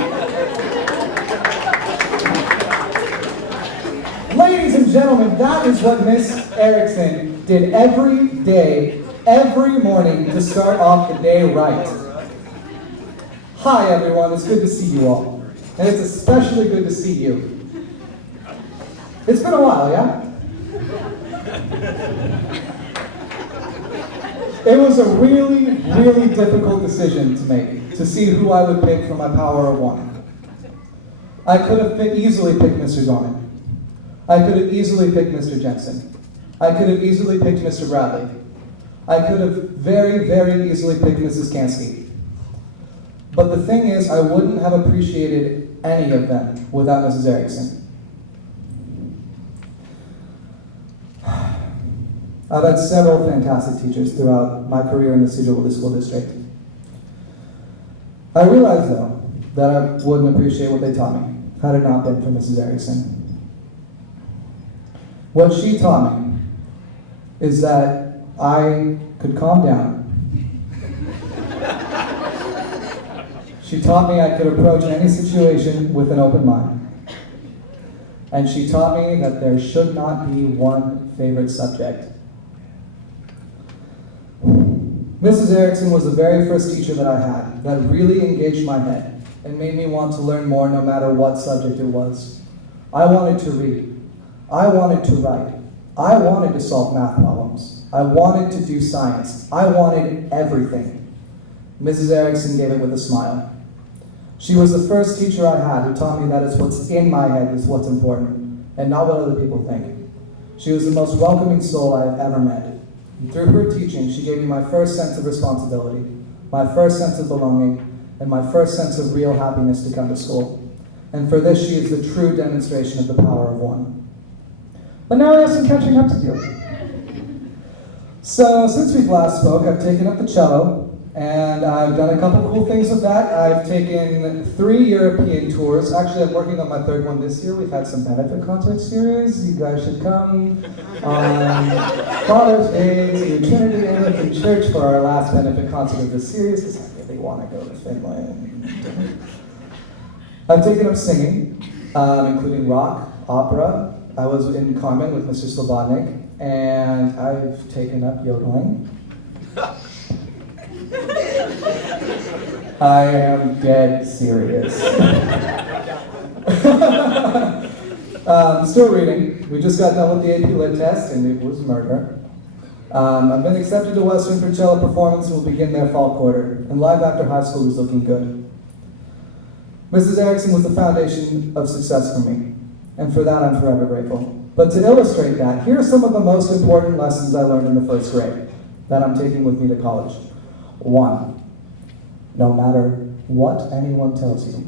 Ladies and gentlemen, that is what Miss Erickson did every day, every morning to start off the day right. Hi everyone, it's good to see you all. And it's especially good to see you. It's been a while, yeah? It was a really, really difficult decision to make, to see who I would pick for my power of one. I could have easily picked Mr. Dorman. I could have easily picked Mr. Jensen. I could have easily picked Mr. Bradley. I could have very, very easily picked Mrs. Kansky. But the thing is, I wouldn't have appreciated any of them without Mrs. Erickson. I've had several fantastic teachers throughout my career in the Cedar Woolley School District. I realized, though, that I wouldn't appreciate what they taught me had it not been for Mrs. Erickson. What she taught me is that I could calm down. She taught me I could approach any situation with an open mind. And she taught me that there should not be one favorite subject. Mrs. Erickson was the very first teacher that I had that really engaged my head and made me want to learn more no matter what subject it was. I wanted to read. I wanted to write. I wanted to solve math problems. I wanted to do science. I wanted everything. Mrs. Erickson gave it with a smile. She was the first teacher I had who taught me that it's what's in my head is what's important, and not what other people think. She was the most welcoming soul I have ever met. And through her teaching, she gave me my first sense of responsibility, my first sense of belonging, and my first sense of real happiness to come to school. And for this, she is the true demonstration of the power of one. But now I have some catching up to do. So since we last spoke, I've taken up the cello, and I've done a couple cool things with that. I've taken 3 European tours. Actually, I'm working on my 3rd one this year. We've had some benefit concert series. You guys should come on Father's Day to Trinity Anglican Church for our last benefit concert of this series, because I really want to go to Finland. I've taken up singing, including rock, opera. I was in Carmen with Mr. Slobodnik, and I've taken up yodeling. I am dead serious. Still reading. We just got done with the AP Lit test, and it was murder. I've been accepted to Western for cello performance and will begin their fall quarter, and live after high school is looking good. Mrs. Erickson was the foundation of success for me, and for that I'm forever grateful. But to illustrate that, here are some of the most important lessons I learned in the 1st grade that I'm taking with me to college. 1, no matter what anyone tells you,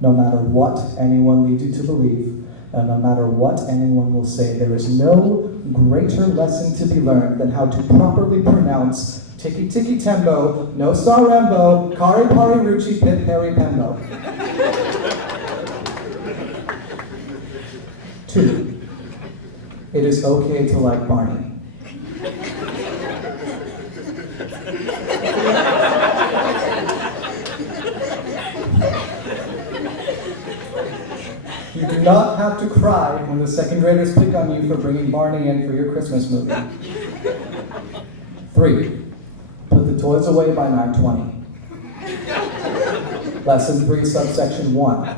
no matter what anyone leads you to believe, and no matter what anyone will say, there is no greater lesson to be learned than how to properly pronounce Tiki Tiki Tembo, No Sa Rembo, Kari Pari Ruchi Pip Harry Pembo. 2, it is okay to like Barney. You do not have to cry when the 2nd graders pick on you for bringing Barney in for your Christmas movie. 3, put the toys away by 9:20. Lesson 3, subsection 1.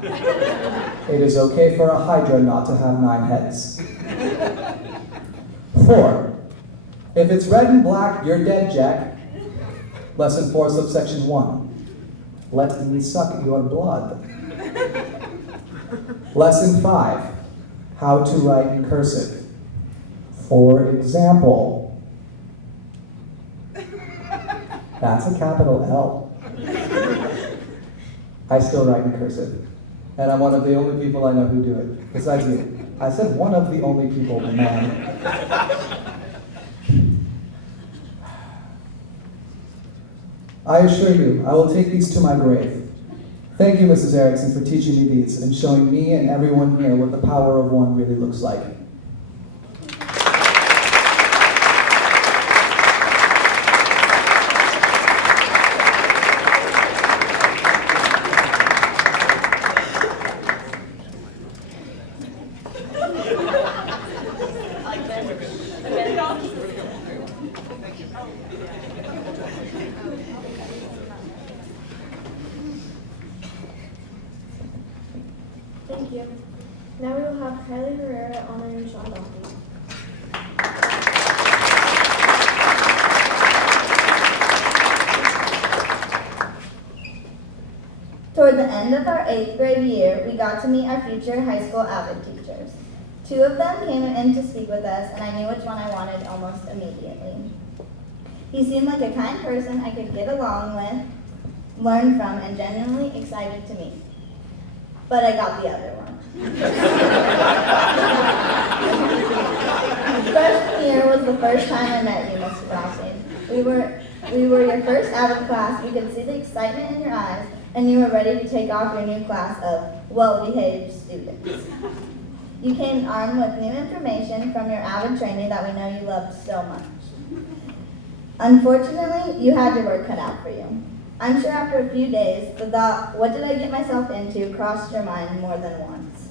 It is okay for a hydra not to have 9 heads. 4, if it's red and black, you're dead, Jack. Lesson 4, subsection 1. Let me suck your blood. Lesson 5, how to write in cursive. For example, that's a capital L. I still write in cursive, and I'm one of the only people I know who do it, besides you. I said one of the only people, man. I assure you, I will take these to my grave. Thank you, Mrs. Erickson, for teaching me these and showing me and everyone here what the power of one really looks like. you. Now we will have Kylie Herrera honoring Sean Donkey. Toward the end of our 8th grade year, we got to meet our future high school AVID teachers. 2 of them came in to speak with us, and I knew which one I wanted almost immediately. He seemed like a kind person I could get along with, learn from, and genuinely excited to meet. But I got the other one. Freshman year was the first time I met you, Mr. Dawson. We were your first AVID class. We could see the excitement in your eyes, and you were ready to take off your new class of well-behaved students. You came armed with new information from your AVID training that we know you loved so much. Unfortunately, you had your work cut out for you. I'm sure after a few days, the thought, what did I get myself into, crossed your mind more than once.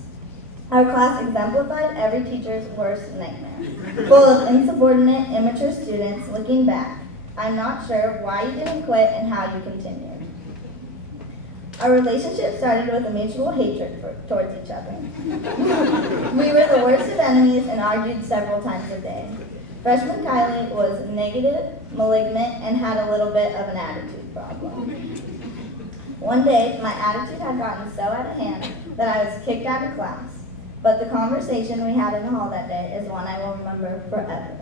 Our class exemplified every teacher's worst nightmare, full of insubordinate, immature students. Looking back, I'm not sure why you didn't quit and how you continued. Our relationship started with a mutual hatred towards each other. We were the worst of enemies and argued several times a day. Freshman Kylie was negative, malignant, and had a little bit of an attitude problem. One day, my attitude had gotten so out of hand that I was kicked out of class. But the conversation we had in the hall that day is one I will remember forever.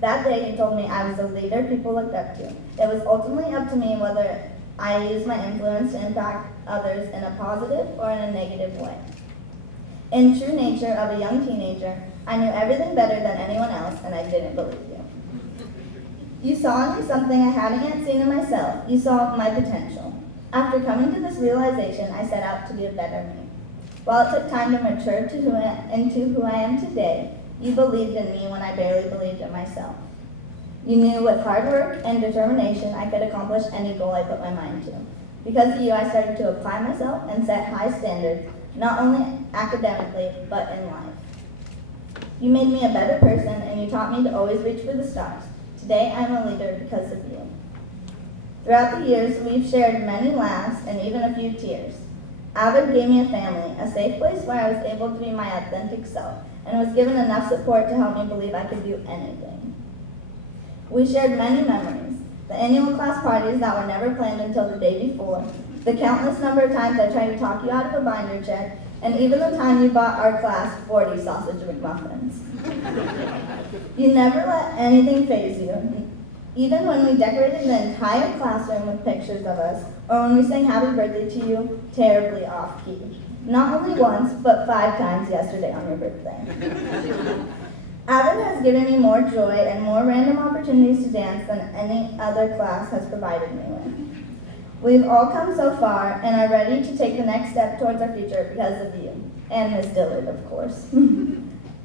That day, you told me I was a leader people looked up to. It was ultimately up to me whether I used my influence to impact others in a positive or in a negative way. In true nature of a young teenager, I knew everything better than anyone else, and I didn't believe you. You saw in me something I hadn't yet seen in myself. You saw my potential. After coming to this realization, I set out to be a better me. While it took time to mature into who I am today, you believed in me when I barely believed in myself. You knew with hard work and determination I could accomplish any goal I put my mind to. Because of you, I started to apply myself and set high standards, not only academically, but in life. You made me a better person, and you taught me to always reach for the stars. Today, I'm a leader because of you. Throughout the years, we've shared many laughs and even a few tears. AVID gave me a family, a safe place where I was able to be my authentic self, and was given enough support to help me believe I could do anything. We shared many memories. The annual class parties that were never planned until the day before, the countless number of times I tried to talk you out of a binder check, and even the time you bought our class 40 sausage McMuffins. You never let anything faze you. Even when we decorated the entire classroom with pictures of us, or when we sang happy birthday to you, terribly off-key. Not only once, but 5 times yesterday on your birthday. AVID has given me more joy and more random opportunities to dance than any other class has provided me with. We've all come so far and are ready to take the next step towards our future because of you, and Miss Dillard, of course.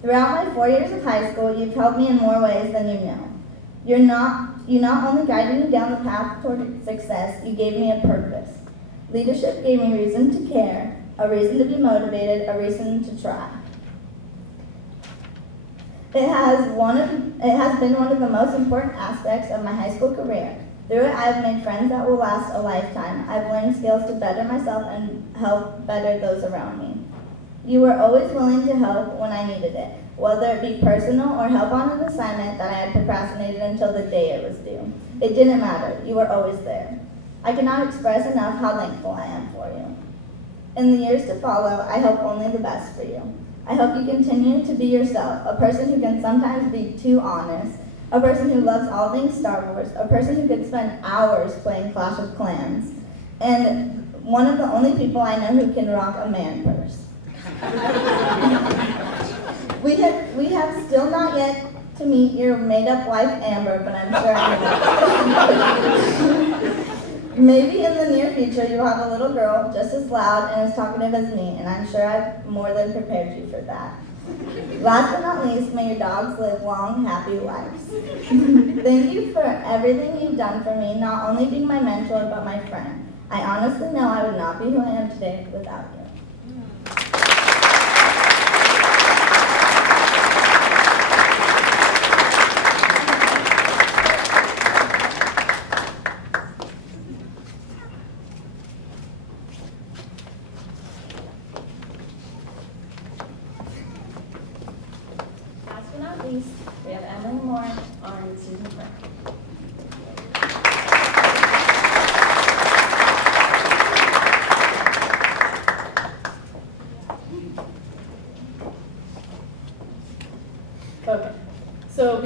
Throughout my 4 years of high school, you've helped me in more ways than you know. You not only guided me down the path toward success, you gave me a purpose. Leadership gave me reason to care, a reason to be motivated, a reason to try. It has been one of the most important aspects of my high school career. Through it, I've made friends that will last a lifetime. I've learned skills to better myself and help better those around me. You were always willing to help when I needed it, whether it be personal or help on an assignment that I had procrastinated until the day it was due. It didn't matter. You were always there. I cannot express enough how thankful I am for you. In the years to follow, I hope only the best for you. I hope you continue to be yourself, a person who can sometimes be too honest, a person who loves all things Star Wars, a person who could spend hours playing Clash of Clans, and one of the only people I know who can rock a man purse. We have still not yet to meet your made-up wife, Amber, but I'm sure maybe in the near future you'll have a little girl just as loud and as talkative as me, and I'm sure I've more than prepared you for that. Last but not least, may your dogs live long, happy lives. Thank you for everything you've done for me, not only being my mentor, but my friend. I honestly know I would not be who I am today without you.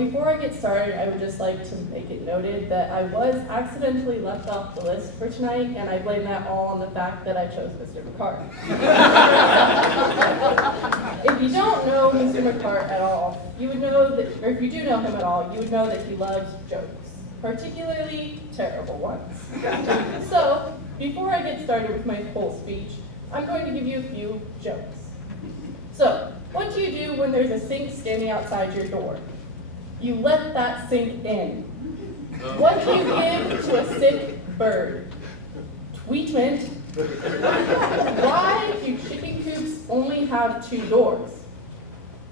before I get started, I would just like to make it noted that I was accidentally left off the list for tonight, and I blame that all on the fact that I chose Mr. McCartt. If you don't know Mr. McCartt at all, you would know that, or if you do know him at all, you would know that he loves jokes, particularly terrible ones. So, before I get started with my whole speech, I'm going to give you a few jokes. So, what do you do when there's a sink standing outside your door? You let that sink in. What do you give to a sick bird? Tweetment. Why do chicken coops only have 2 doors?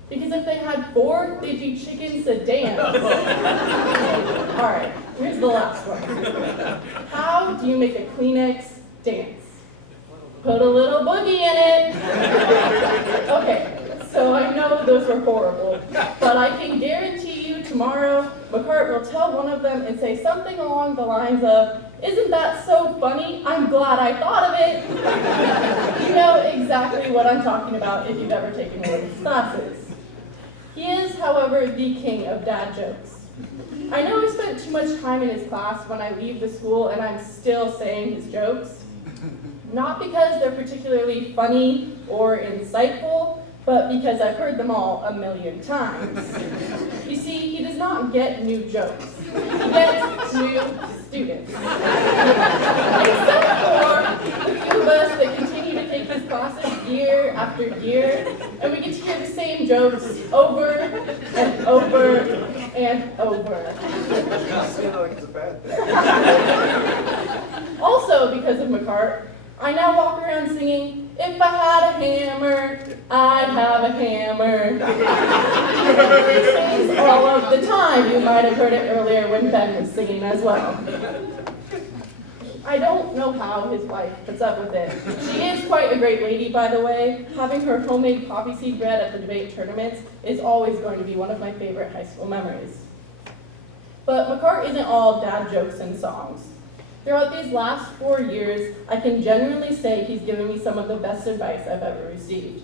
Because if they had 4, they'd be chicken sedans. Alright, here's the last one. How do you make a Kleenex dance? Put a little boogie in it. Okay, so I know those were horrible, but I can guarantee you tomorrow, McCartt will tell one of them and say something along the lines of, "Isn't that so funny? I'm glad I thought of it." You know exactly what I'm talking about if you've ever taken one of his classes. He is, however, the king of dad jokes. I know I spent too much time in his class when I leave the school and I'm still saying his jokes. Not because they're particularly funny or insightful, but because I've heard them all a million times. You see, he does not get new jokes. He gets new students. Except for the few of us that continue to take his classes year after year, and we get to hear the same jokes over and over and over. Also, because of McCartt, I now walk around singing, "If I had a hammer, I'd have a hammer." He sings all of the time. You might have heard it earlier when Ben was singing as well. I don't know how his wife puts up with it. She is quite a great lady, by the way. Having her homemade poppy seed bread at the debate tournaments is always going to be one of my favorite high school memories. But McCartt isn't all dad jokes and songs. Throughout these last 4 years, I can genuinely say he's given me some of the best advice I've ever received.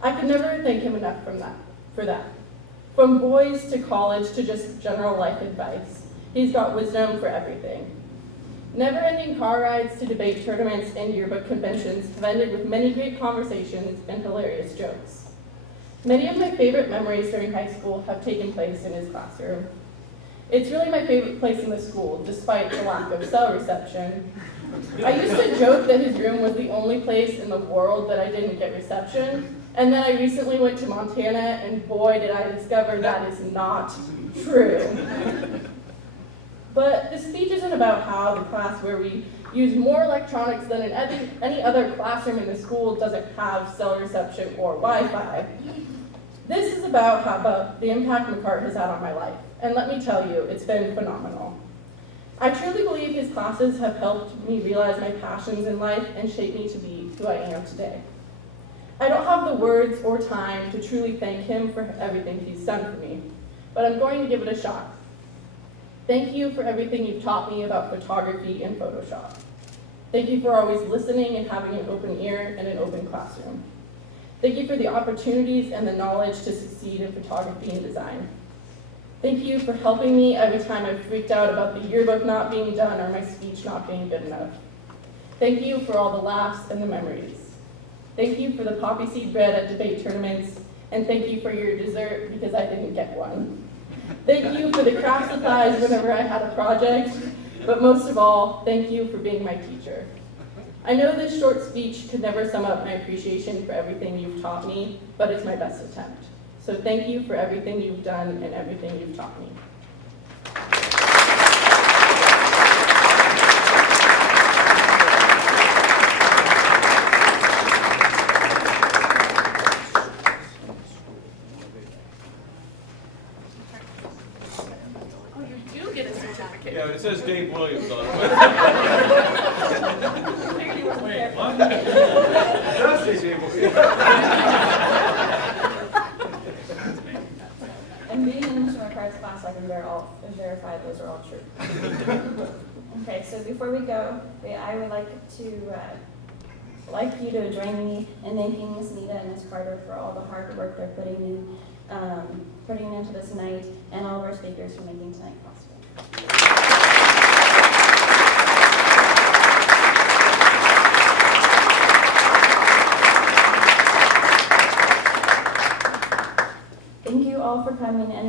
I could never thank him enough for that. From boys to college to just general life advice, he's got wisdom for everything. Never-ending car rides to debate tournaments and yearbook conventions have ended with many great conversations and hilarious jokes. Many of my favorite memories during high school have taken place in his classroom. It's really my favorite place in the school, despite the lack of cell reception. I used to joke that his room was the only place in the world that I didn't get reception, and then I recently went to Montana, and boy did I discover that is not true. But this speech isn't about how the class where we use more electronics than in any other classroom in the school doesn't have cell reception or Wi-Fi. This is about the impact McCartt has had on my life. And let me tell you, it's been phenomenal. I truly believe his classes have helped me realize my passions in life and shape me to be who I am today. I don't have the words or time to truly thank him for everything he's done for me, but I'm going to give it a shot. Thank you for everything you've taught me about photography and Photoshop. Thank you for always listening and having an open ear and an open classroom. Thank you for the opportunities and the knowledge to succeed in photography and design. Thank you for helping me every time I freaked out about the yearbook not being done or my speech not being good enough. Thank you for all the laughs and the memories. Thank you for the poppy seed bread at debate tournaments, and thank you for your dessert because I didn't get one. Thank you for the craft supplies whenever I had a project, but most of all, thank you for being my teacher. I know this short speech could never sum up my appreciation for everything you've taught me, but it's my best attempt. So thank you for everything you've done and everything you've taught me. Oh, you do get a certificate. Yeah, it says Dave Williams on it. Wait, what? It does say Dave Williams. And being in Mr. McCart's class, I can verify those are all true. Okay, so before we go, I would like you to join me in thanking Ms. Nita and Ms. Carter for all the hard work they're putting in putting into this night, and all of our speakers for making tonight possible. Thank you all for coming, and